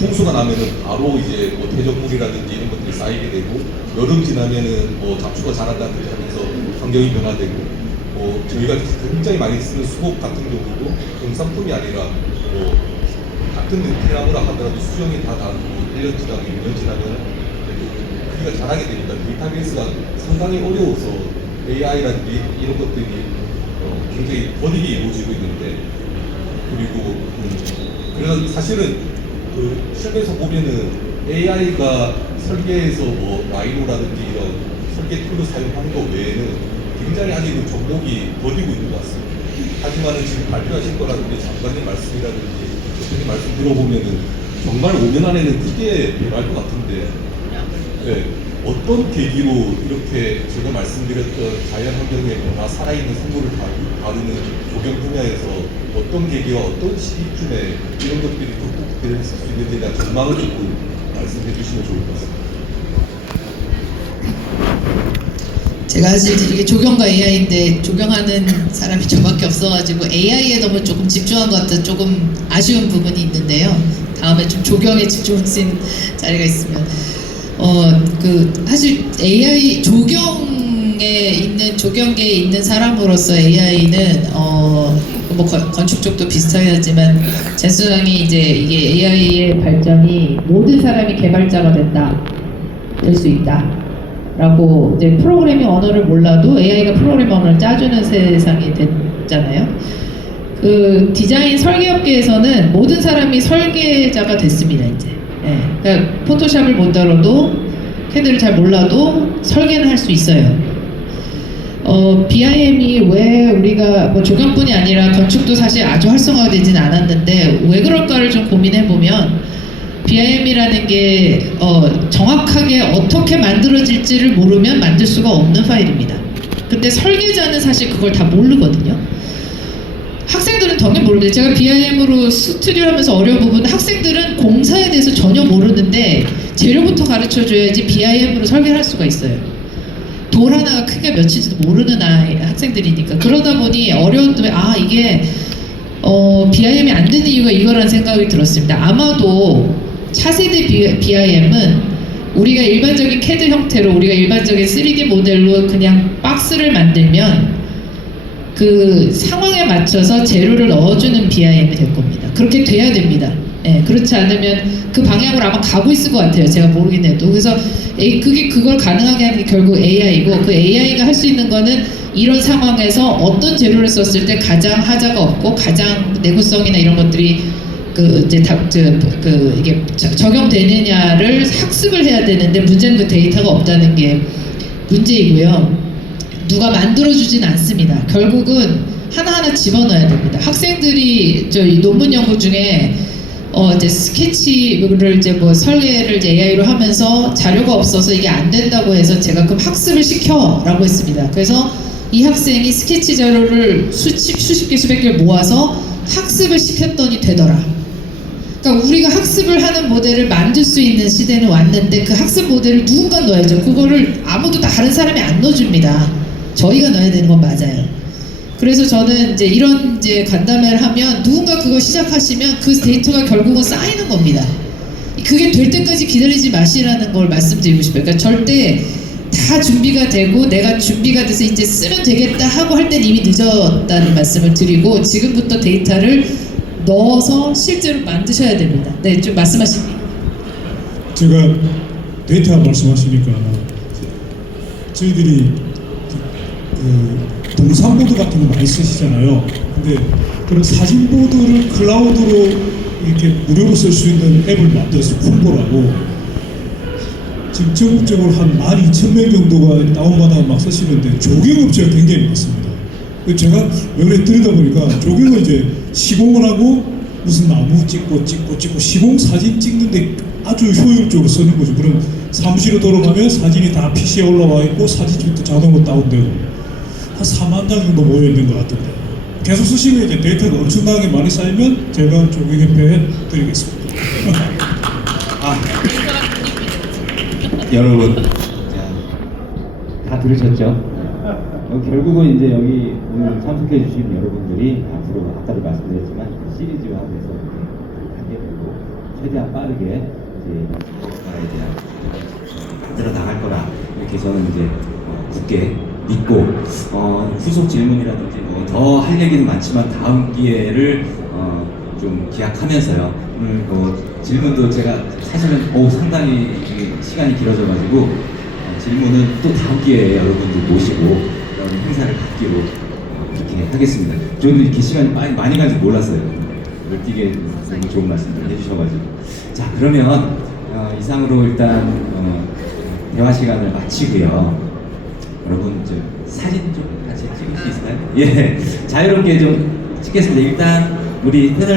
홍수가 나면은 바로 이제 퇴적물이라든지 이런 것들이 쌓이게 되고 여름 지나면은 잡초가 자란다든지 하면서 환경이 변화되고 저희가 굉장히 많이 쓰는 수목 같은 경우도 정상품이 아니라 같은 느낌이라고라 하더라도 수정이 다 다르고 1년 지나고 2년 지나면 크기가 자라게 되니까 데이터베이스가 상당히 어려워서 AI라든지 이런 것들이 굉장히 더디게 이루어지고 있는데 그리고 그래서 사실은 그 실내에서 보면은 AI가 설계에서 라이노라든지 이런 설계 툴을 사용하는 것 외에는 굉장히 아직은 접목이 더디고 있는 것 같습니다. 하지만은 지금 발표하신 거라든지 장관님 말씀이라든지 대표님 말씀 들어보면은 정말 5년 안에는 크게 변할 것 같은데 네, 어떤 계기로 이렇게 제가 말씀드렸던 자연환경의 변화, 살아있는 생물을 다루는 조경 분야에서 어떤 계기와 어떤 시기쯤에 이런 것들이 극복될 수 있는지에 대한 전망을 조금 말씀해 주시면 좋을 것 같습니다. 제가 사실 이게 조경과 AI인데 조경하는 사람이 저밖에 없어가지고 AI에 너무 조금 집중한 것 같아 조금 아쉬운 부분이 있는데요. 다음에 좀 조경에 집중할 수 있는 자리가 있으면 사실 AI 조경계에 있는 사람으로서 AI는 건축 쪽도 비슷하게 하지만 제 수장이 이제 이게 AI의 발전이 모든 사람이 개발자가 될 수 있다. 라고 이제 프로그래밍 언어를 몰라도 AI가 프로그래밍 언어를 짜주는 세상이 됐잖아요. 그 디자인 설계업계에서는 모든 사람이 설계자가 됐습니다 이제. 예. 그러니까 포토샵을 못 다뤄도 캐드를 잘 몰라도 설계는 할 수 있어요. BIM이 왜 우리가 조경뿐이 아니라 건축도 사실 아주 활성화되진 않았는데 왜 그럴까를 좀 고민해 보면. BIM이라는 게 정확하게 어떻게 만들어질지를 모르면 만들 수가 없는 파일입니다. 근데 설계자는 사실 그걸 다 모르거든요. 학생들은 당연히 모르는데 제가 BIM으로 스튜디오 하면서 어려운 부분은 학생들은 공사에 대해서 전혀 모르는데 재료부터 가르쳐줘야지 BIM으로 설계를 할 수가 있어요. 돌 하나가 크기가 몇인지도 모르는 학생들이니까 그러다 보니 어려운데 이게 BIM이 안 되는 이유가 이거라는 생각이 들었습니다. 아마도 차세대 BIM은 우리가 일반적인 CAD 형태로 우리가 일반적인 3D 모델로 그냥 박스를 만들면 그 상황에 맞춰서 재료를 넣어주는 BIM이 될 겁니다. 그렇게 돼야 됩니다. 예, 그렇지 않으면 그 방향으로 아마 가고 있을 것 같아요. 제가 모르긴 해도. 그래서 그걸 가능하게 하는 게 결국 AI고 그 AI가 할 수 있는 거는 이런 상황에서 어떤 재료를 썼을 때 가장 하자가 없고 가장 내구성이나 이런 것들이 이게 적용되느냐를 학습을 해야 되는데 문제는 그 데이터가 없다는 게 문제이고요. 누가 만들어주진 않습니다. 결국은 하나하나 집어넣어야 됩니다. 학생들이 논문 연구 중에 이제 스케치를 설계를 AI로 하면서 자료가 없어서 이게 안 된다고 해서 제가 그럼 학습을 시켜라고 했습니다. 그래서 이 학생이 스케치 자료를 수십 개 수백 개를 모아서 학습을 시켰더니 되더라. 그러니까 우리가 학습을 하는 모델을 만들 수 있는 시대는 왔는데 그 학습 모델을 누군가 넣어야죠. 그거를 아무도 다른 사람이 안 넣어줍니다. 저희가 넣어야 되는 건 맞아요. 그래서 저는 이제 이런 간담회를 하면 누군가 그거 시작하시면 그 데이터가 결국은 쌓이는 겁니다. 그게 될 때까지 기다리지 마시라는 걸 말씀드리고 싶어요. 그러니까 절대 다 준비가 되고 내가 준비가 돼서 이제 쓰면 되겠다 하고 할 땐 이미 늦었다는 말씀을 드리고 지금부터 데이터를 넣어서 실제로 만드셔야 됩니다. 네, 좀 말씀하십시오. 제가 데이터 말씀하시니까 저희들이 동사보드 같은 거 많이 쓰시잖아요. 근데 그런 사진보드를 클라우드로 이렇게 무료로 쓸 수 있는 앱을 만들었어요. 콤보라고. 지금 전국적으로 한 12,000명 정도가 다운받아 막 쓰시는데 조경업체가 굉장히 많습니다. 제가 여기에 들여다보니까 조경은 이제 시공을 하고 무슨 나무 찍고 시공 사진 찍는데 아주 효율적으로 쓰는 거죠. 그럼 사무실에 돌아가면 사진이 다 PC에 올라와 있고 사진집도 자동으로 다운되고 한 4만 장 정도 모여 있는 것 같은데 계속 쓰시면 이제 데이터가 엄청나게 많이 쌓이면 제가 조경협회에 드리겠습니다. 여러분, 자, 다 들으셨죠? 결국은 이제 여기 오늘 참석해 주신 여러분들이 앞으로 아까도 말씀드렸지만 시리즈화돼서 하게 되고 최대한 빠르게 이제 국가에 대한 만들어 나갈 거라 이렇게 저는 이제 굳게 믿고 후속 질문이라든지 뭐 더 할 얘기는 많지만 다음 기회를 좀 기약하면서요. 오늘 질문도 제가 사실은 상당히 시간이 길어져가지고 질문은 또 다음 기회에 여러분들 모시고 그런 행사를 갖기로 이렇게 하겠습니다. 저는 이렇게 시간이 많이 가는지 몰랐어요. 뛰게 너무 좋은 말씀들 해주셔가지고. 자, 그러면 이상으로 일단 대화 시간을 마치고요. 여러분 사진 좀 같이 찍을 수 있을까요? 예, 자유롭게 좀 찍겠습니다. 일단 우리 패널